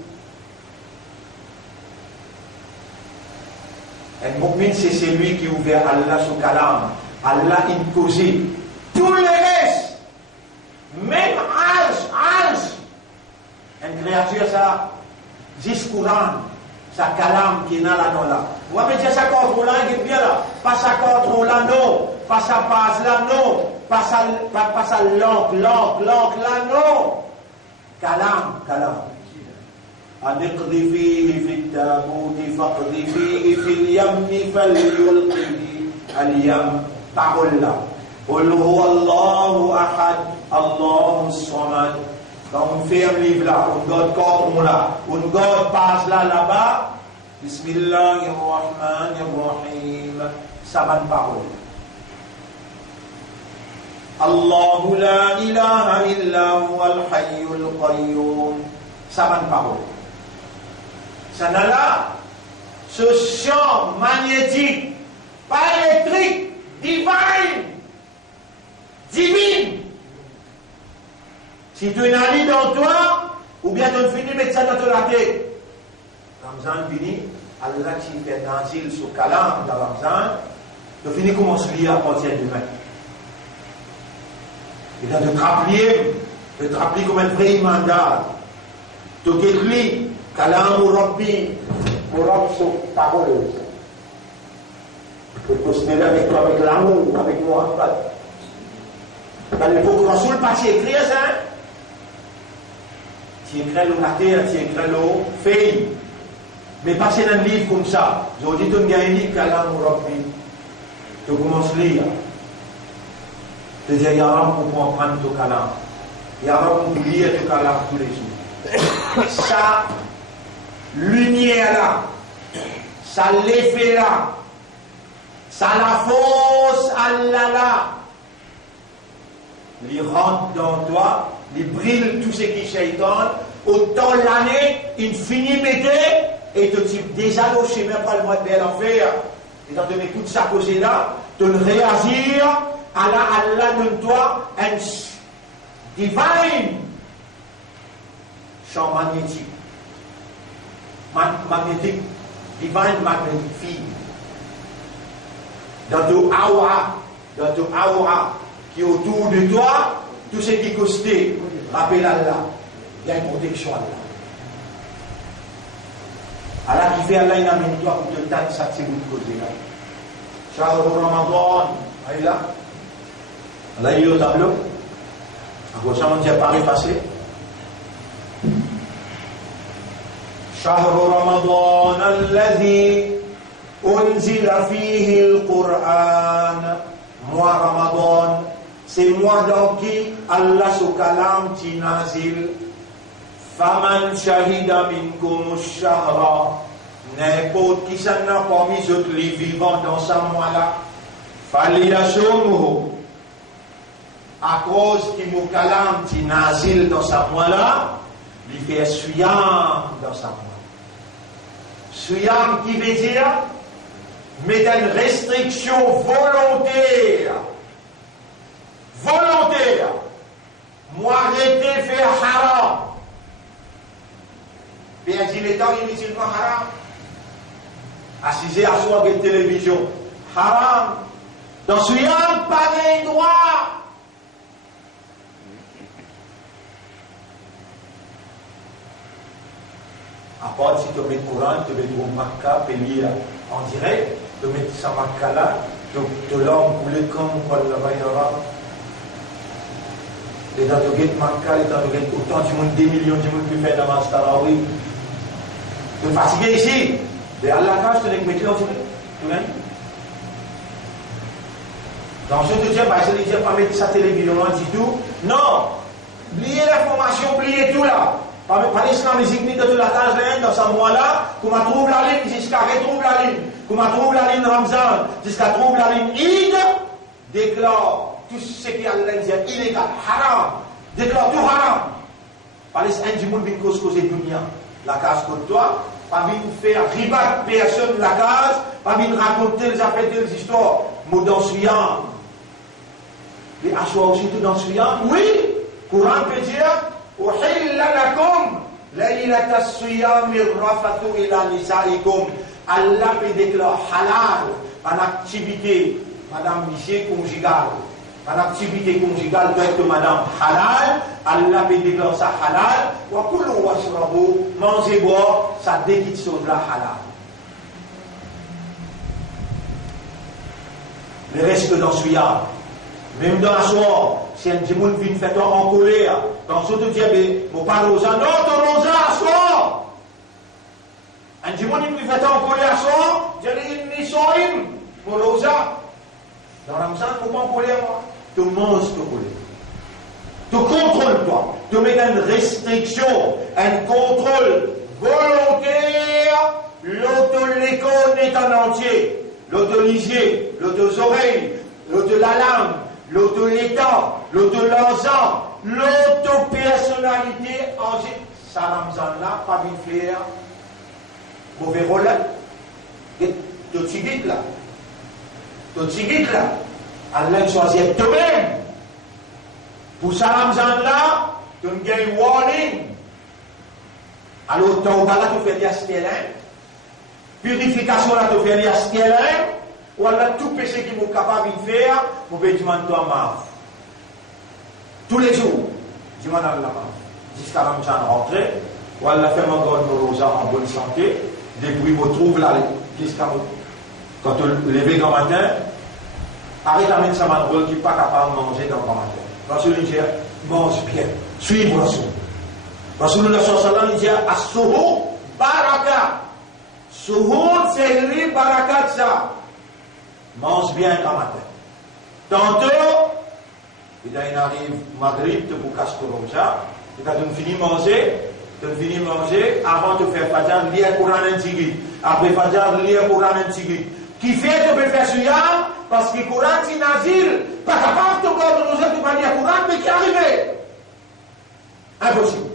Un mu'min c'est celui qui ouvert Allah sous kalam. Allah imposé. Tout le reste, même Arsh, une créature ça, 10 Coran, ça kalam qui est là là. Vous avez dit ça contre là, il est bien là. Pas ça contre là, non. Pas sa base là, non. Pas sa langue là, non. Kalam. أنقذفيه في التابوت فاقذفيه في اليم فليلقه اليم. Parole là. قل هو الله أحد الله الصمد. Quand on fait un livre là, on garde corps là, on garde passe là-bas. Bismillahirrahmanirrahim. Ça va de parole. Allahu la ilaha illa huwal hayyul qayyum. Ça va de parole. Ça n'a là, ce champ magnétique, pas électrique, divine. Si tu es allé dans toi, ou bien tu finis de mettre ça dans ta tête. Ramzan fini, Allah qui fait danser sur Kalam dans Ramzan, tu finis comment se lier à partir de demain. Et là, de te rappeler comme un vrai mandat. Tu écris Kalam ou Rabbi, pour Rabbi sur parole. Tu peux se mêler avec toi, avec l'amour, avec moi. Le procurateur pas écrit ça. Tu écris la terre, tu écris le feuille. Mais pas c'est un livre comme ça. J'ai dit tu as un livre Kalam Rabbi. Tu commences à lire. Tu dis Yaram pour apprendre ton Kalam. Yaram pour lire ton Kalam tous les jours. Ça, lumière là, ça l'effet là, ça la force Allah là. Il rentre dans toi, il brille tout ce qui est shaitan, autant l'année, il finit mété, et tu dis déjà le chemin pas le mois de l'enfer. Et quand tu écoutes ça cause là, tu réagir, Allah donne toi un divine champ magnétique. Magnétique, divine magnetic field. Dans ton aura, qui est autour de toi, tout ce qui est costé, rappelle Allah, il y a une protection Allah. Allah qui fait Allah, il amène toi pour te donner ça, c'est vous de côté là. Shahr Ramadan, allez là. Allah, il est au tableau. À gauche, on dit à Paris passé. شهر رمضان الذي أنزل فيه القرآن mois Ramadan c'est mois dans qui Allah sous kalam ti nazil faman shahida minkum ash-shahra n'importe qui s'en a parmi autres les vivants dans ce mois là faliyashumuhu à cause qui mou kalam ti nazil dans ce mois là il fait suyam dans ce mois. Suyam qui veut dire mettre une restriction volontaire. Volontaire. Moi, arrêter faire haram. Bien dit, les temps inutilement haram. Assisé à soi avec télévision. Haram. Dans Suyam, pas de droit. À part si tu mets le Coran, tu mets le Makka, pays en direct, tu mets ça Makka là, tu l'as coulé comme quoi là-bas il y aura. Les gens de Guet Makka, les gens de Guet, autant du monde, 2 millions de monde qui fait la masse Tarawi. Tu es fatigué ici. Mais Allah cache, tu n'es que métier en direct. Tu vois? Donc je te dis, bah, je ne dis pas mettre sa télévision du tout. Non! Oubliez l'information, oubliez tout là. Par l'islam, les ignités de la case dans ce mois-là, qu'on trouve la ligne jusqu'à retrouve la ligne, qu'on trouve la ligne Ramzan, jusqu'à trouve la ligne Eid, déclare tout ce qui est illégal, haram, déclare tout haram. Par l'islam, du monde vient cause dunya, la case contre toi, pas vient faire ribat personne de la case, pas vient raconter les affaires des histoires, mot dans Suyam. Les assois aussi tout dans Suyam, oui, Coran peut dire, أحل لكم ليلة الصيام الرفث إلى نسائكم. Allah peut déclarer halal en activité, madame Miché conjugale. En activité conjugale doit être madame halal. Allah peut déclarer ça halal. Wa kullu washrabu, mangez, boire, ça déquitte sur la halal. Le reste dans Suyam. Même dans la soirée, si un djimoun vient faire en colère, dans ce que tu dis, vous parlez aux gens, non, ton rosa à soir. Un djimoun vient faire en colère à soir, je dis, ils sont mon rosa. Dans Ramzan, il ne faut pas en colère, moi. Tu manges ton colère. Tu contrôles toi. Tu mets une restriction, un contrôle volontaire, l'auto-l'école est en entier. L'auto-lisier, l'auto-oreille, l'auto-la-langue, l'auto-l'état, l'auto-l'ensemble, l'auto-personnalité en général. Ça, Ramzan-là, pas bien faire mauvais rôle là. Tu t'iguites là. Tu t'iguites là. Allah choisit toi-même. Pour ça, Ramzan-là, tu as un warning. Alors, tu as tu fais des astérins. Purification là, tu fais des astérins. Ou alors tout péché qui est capable de faire, vous pouvez demander à Maf. Tous les jours, demandez à Allah. Jusqu'à Ramzan rentrer, ou alors faire encore nos rosas en bonne santé, depuis vous trouvez là, jusqu'à quand vous levez le matin, arrêtez d'amener ça rôle qui n'est pas capable de manger dans le matin. Rasulullah dit, mange bien, suivre Rasul. Rasulullah sallallahu dit, as-suhur baraka. Suhur, c'est le barakat ça. Mange bien quand matin. Tantôt, il arrive Maghrib, tu peux casser comme ça. Et quand tu finis de manger, avant de faire Fajr, lire le Coran un tigui. Après Fajr, lire le Coran un tigui. Qui fait que tu peux faire Suyam, parce que le Coran c'est Nazil. Pas capable de nous aider à lire le Coran, mais qui est arrivé. Impossible.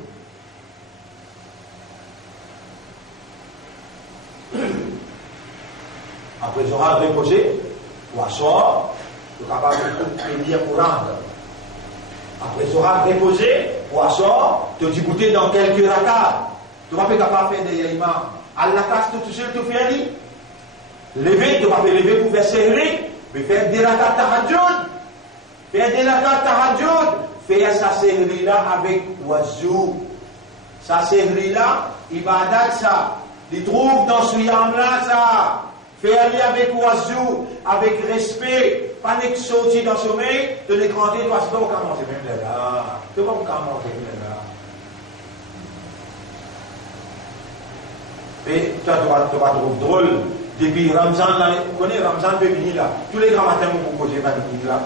Après, tu auras reposé, ou asseoir, tu es capable de lire le Coran. Après, tu auras reposé, ou asseoir, tu dis goûter dans quelques rakats. Tu vas pas capable de faire des imams. Allah casse tout seul, tu fais un lit. Lever, tu vas pas lever pour faire serrer, mais faire des rakats tahajjud. Faire des rakats tahajjud. Faire sa serrie là avec oiseau. Sa serrie là, ibadat ça. Il trouve dans ce yam là ça. Faire-les avec oiseau, avec respect, pas n'est que sortir dans le sommeil, de l'écrander, toi, c'est pas pour manger même là. C'est pas pour manger même là. Et toi, tu vas trouver drôle. Depuis Ramzan, là, vous connaissez Ramzan peut venir là. Tous les grands matins, vous proposez 20 minutes là.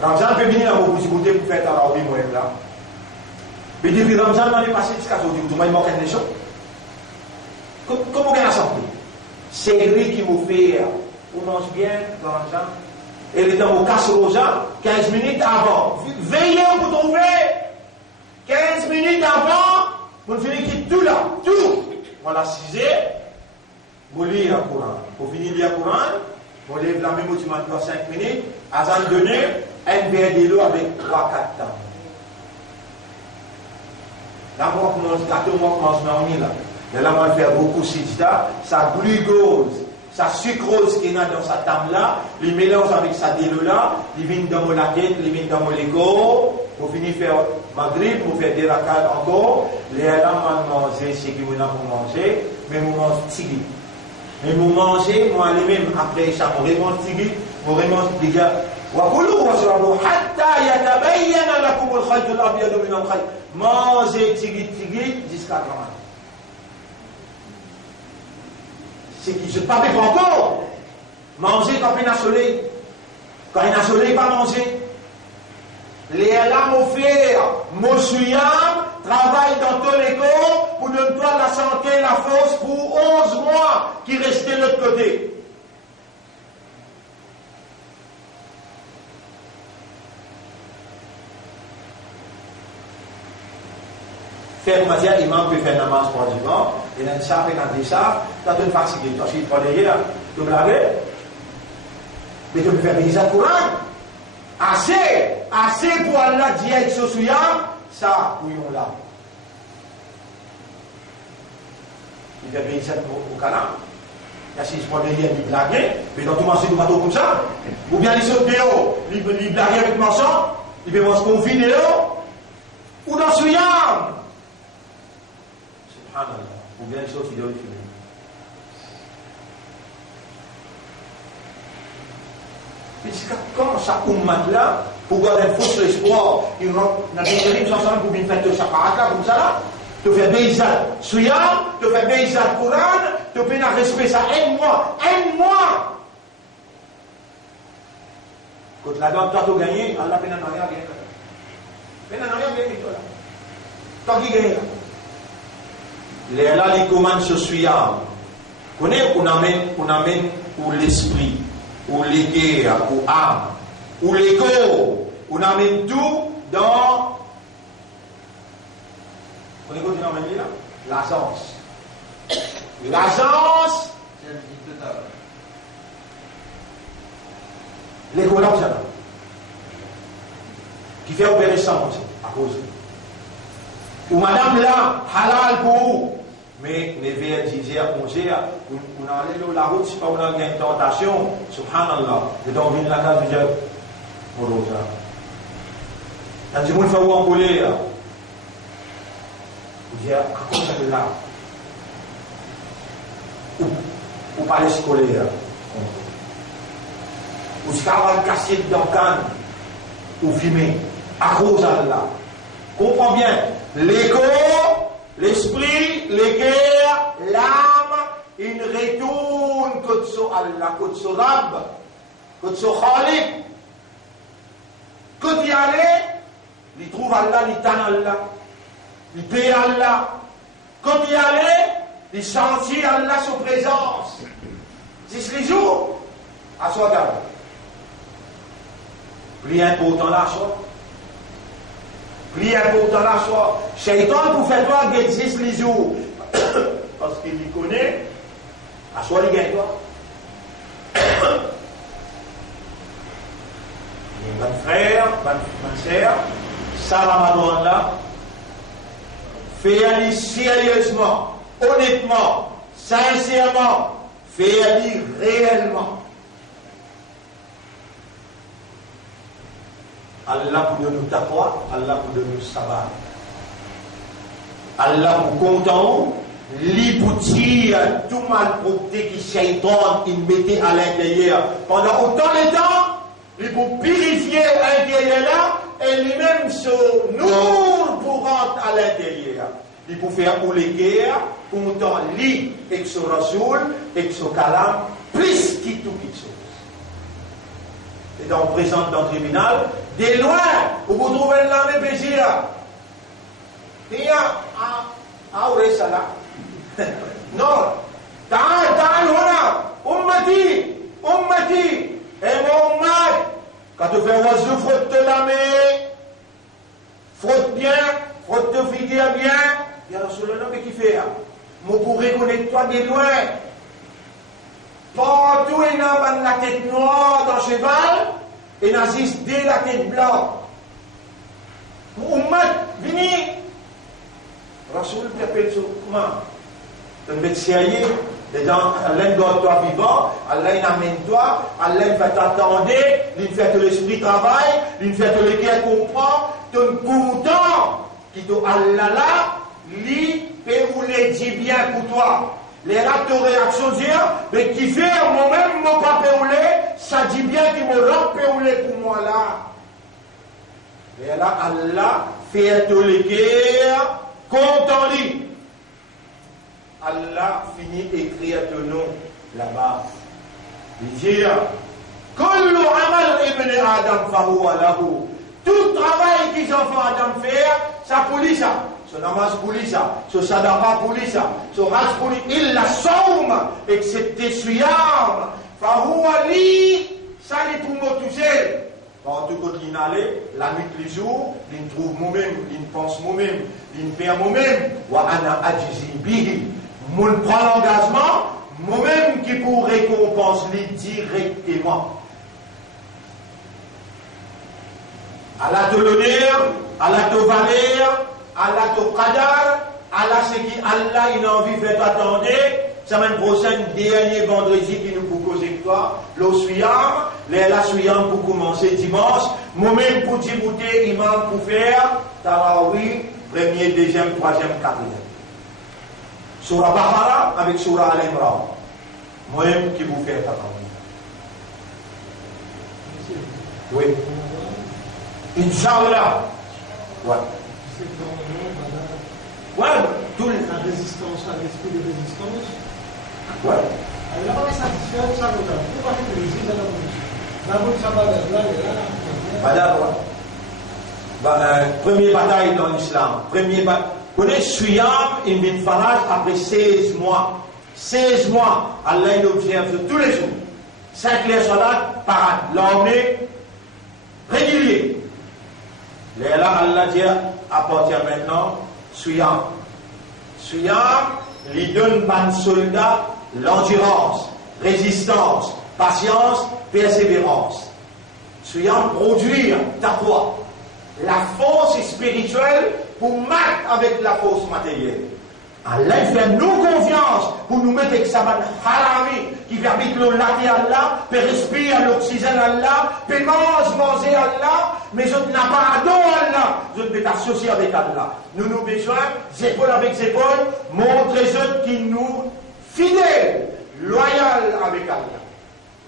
Ramzan peut venir là, vous écoutez pour faire ta rabbi, moi là. Mais depuis Ramzan, l'année passée, jusqu'à aujourd'hui, vous m'avez manqué des choses. Comment vous avez senti? C'est lui qui vous fait, on mange bien dans l'argent. Et le temps où casse rosa, 15 minutes avant. Veillez pour trouver 15 minutes avant, vous finissez tout là, tout. Voilà, 6 heures, vous lisez le Coran. Vous finissez de lire le Coran, vous lèvez la même motivation pour 5 minutes, à ça donner un verre de l'eau avec 3-4 temps. Là, moi, je commence à là. Et là, on va faire beaucoup de sida, sa glucose, sa sucrose qui est dans sa table là, il mélange avec sa délo là, il vient dans mon laquette, il vient dans mon légo, pour finir faire Maghrib, pour faire des rakats encore, les là, on va manger ce qu'il y a pour manger, mais on mange tigui. Mais vous mangez, moi, les mêmes, après ça, on remonte tigui, on remonte les gars. وكلوا واشربوا حتى يتبين لكم الخيط الابيض من الخيط. Mangez tigui jusqu'à 30. C'est qui se pape pas encore. Manger quand il y a soleil. Quand il y a soleil, pas manger. Les lames offertes, Mosuyam, travaille dans tous les corps pour donner toi la santé et la force pour 11 mois qui restaient de l'autre côté. Faire matière, imam peut faire namaz pour du vent, et dans le saf et dans le saf, tu as une fatigué. Parce qu'il faut derrière, tu me l'avais, mais tu peux faire des Coran. Assez pour Allah dire avec ce souyam, ça, couillon là. Il fait des au canal. Il y a 6 points derrière, il blague, mais dans tout le monde, c'est du bateau comme ça. Ou bien il saute dehors, il blague avec marchand, il peut manger confit dehors, ou dans souyam. Ou bien les choses qui doivent être faites. Mais quand ça ummat là, pour garder un faux espoir, il rentre dans les terribles ensemble pour bien faire de chaparaka comme ça là, tu fais Beizat Souyam, tu fais Beizat Coran, tu fais un respect ça, aide-moi. Quand la dame t'a tout gagné, Allah peine n'a rien gagné. Peine n'a rien gagné toi là. Tant qu'il gagne là. Les là, les commandes se suivent. On amène pour l'esprit, ou les guerres, ou âme, ou l'ego. On amène tout dans. On écoute une amène là? L'agence. L'agence. L'égo là, ça. Qui fait opérer ça, à cause. Ou madame là, halal pour vous. Mais les verres disaient à manger, on a allé sur la route, si pas on a une tentation, subhanallah, et donc on vient la case du diable. Morosa. Quand tu me fais où en colère, vous dites, à quoi ça fait là? Ou pas les scolaires. Ou si on va casser dans le canne, ou fumer. à cause d'Allah. Comprends bien, l'ego, l'esprit, les guerres, l'âme, il retourne que sur Allah, que sur Rab, que sur Khalik. Quand il y allait, il trouve Allah, il tend Allah, il paye Allah. Quand il y allait, il sentit Allah sa présence. C'est les jours à soi garde. Plus important la choix. Plus important la choix. Shaitan pour faire toi qu'il existe les jours. Parce qu'il y connaît, à soi il gagne toi. Mon frère, ma sœur, ça Ramadan là, fais-le sérieusement, honnêtement, sincèrement, fais-le réellement. Allah pour donner taqwa, Allah pour donner sabbat. Allah pour content, lui pour tirer tout mal porté qui shaitan il mettait à l'intérieur pendant autant de temps. Il faut purifier l'intérieur là et lui-même se nourrir pour rentrer à l'intérieur. Il faut faire pour les guerres, content lui et ce Rasoul et ce Kalam, plus qu'il tout quelque chose. Et donc, on présente dans le tribunal, de loin, où vous trouvez la même plaisir. Il y a un ça là. Non, t'as ummati, et mon mari, quand tu fais un oiseau, frotte la main, frotte bien, frotte te figure bien. Il y a Rasulallah, mais qui fait? Moi, pour reconnaître toi de loin. Partout, il y a la tête noire dans le cheval, et il y a dès la tête blanche. Ummat, venez. Rasul t'appelle sur comment? Tu me dis sérieux. Les gens, Allah doit toi vivant, Allah amène toi, Allah fait t'attendre, il fait que l'esprit travaille, il fait que le cœur comprend, tu es content, qui te Allah là, lui, peut vous le dire bien pour toi. Les actes de réaction dire, mais qui fait moi-même, mon pas péoulé, ça dit bien qu'il me rend péoulé pour moi là. Et là, Allah fait tout le cœur, content lui. Allah finit d'écrire ton nom là-bas. Il dit Kullu amal ibn Adam fahuwa lahu. Tout travail qu'ils ont fait Adam faire, ça pour lui ça. Ce namaz pour lui ça. Ce sadaqa pour lui ça. Ce hajj pour lui. Il la somme, excepté suyam. Fahuwa li, ça les trouve tout seul. Partout quand il allait, la nuit, les jours, il trouve moi-même, il pense moi-même, il perd moi-même. Wa ana ajizi bihi. Mon prend l'engagement, moi-même qui pour récompenser directement. Allah te l'honneur, Allah te valeur, Allah te qadar, Allah ce qui Allah il a envie de faire t'attendre. Semaine prochaine, dernier vendredi qui nous pour causer toi, le suyam, la suyam pour commencer dimanche, moi-même pour débouter, imam pour faire, tarawih, premier, deuxième, troisième, quatrième. Surah Baqarah avec Surah Al-Imran. Moi-même qui vous fait attendre. Oui. Inch'Allah. Ouais. Ouais, tout le... La résistance, l'esprit de résistance. Ouais. Elle n'a pas satisfait ça. Pourquoi tu le dis dans la bouche? La bouche, ça va là. Voilà. Première bataille dans l'islam. Première bataille. Vous connaissez Suyam ibn Faraj après 16 mois. 16 mois, Allah il observe tous les jours. 5 les soldats parade. L'armée régulier. Là, Allah dit à partir maintenant, Suyam. Suyam lui donne par soldat l'endurance, résistance, patience, persévérance. Suyam produire taqwa. La force spirituelle pour mettre avec la force matérielle. Allah fait nous confiance pour nous mettre avec sa harami qui permet de latter Allah, de respirer l'oxygène Allah, de manger Allah, mais je n'ai pas adoré Allah, je ne vais t'associer avec Allah. Nous nous besoin, épaules avec épaules, montrer ceux qui nous fidèles, loyaux avec Allah.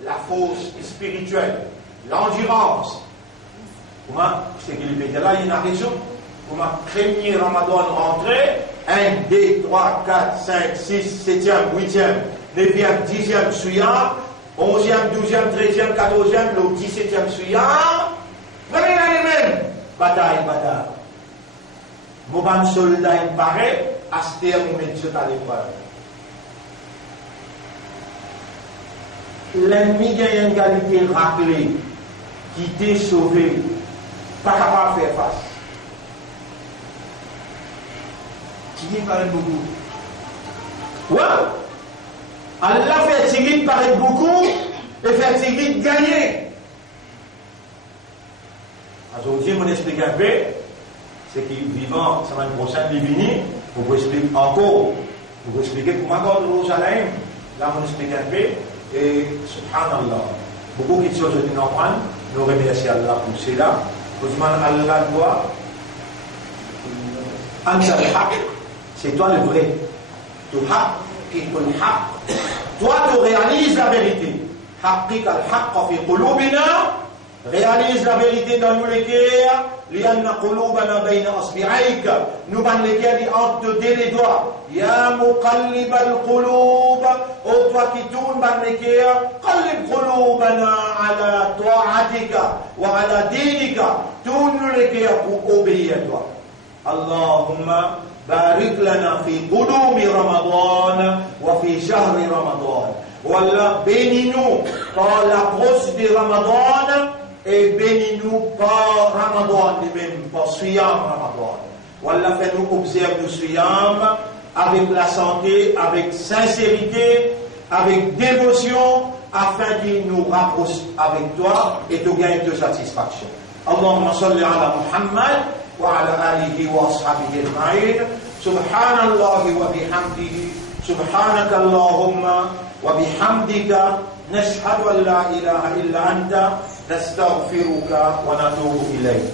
La force spirituelle, l'endurance, Comment c'est qu'il est là, il y a une raison. Comment premier Ramadan rentré, 1, 2, 3, 4, 5, 6, 7e, 8e, 9e, 10e Souyam, 11e, 12e, 13e, 14e, le 17e Souyam. Venez là les mêmes. Bataille. Mon soldat il paraît, à ce terme, on met tout à l'épreuve. L'ennemi a une qualité raclée, qui t'est sauvé, pas capable de faire face. Qui paraît beaucoup. Ouais. Allah fait tirer paraît beaucoup et fait tirer gagner. Aujourd'hui, je vais expliquer un peu. C'est qu'il vivant, la semaine prochaine, il vient, vous pouvez expliquer encore. Vous pouvez expliquer comment encore de Jérusalem. Là, on explique un peu. Et subhanallah, beaucoup de choses que nous apprenons, nous remercions Allah pour cela. Pour demander Allah doit. Anta al-haq, c'est toi le vrai. Tu haq, toi tu réalises la vérité. Haqqiq al-haq fi qulubina, réalise la vérité dans nos cœurs. لأن قلوبنا بين أصبعيك نبان لكي entre les doigts يا مقلب القلوب au toi qui tourne بان لكي قلب قلوبنا على طاعتك وعلى دينك tourne لكي pour obéir à toi اللهم بارك لنا في قدوم رمضان وفي شهر رمضان والله bénis-nous par l'approche de Ramadan et bénis-nous par Ramadan, même par Siyam Ramadan. Wallah, fais-nous observer le Siyam avec la santé, avec sincérité, avec dévotion, afin qu'il nous rapproche avec toi et de gagner de satisfaction. Allahumma salli ala Muhammad wa ala alihi wa ashabihi al-ma'in. Subhanallah wa bihamdihi. Subhanaka Allahumma wa bihamdika. نشهد أن لا إله إلا أنت نستغفرك ونتوب إليك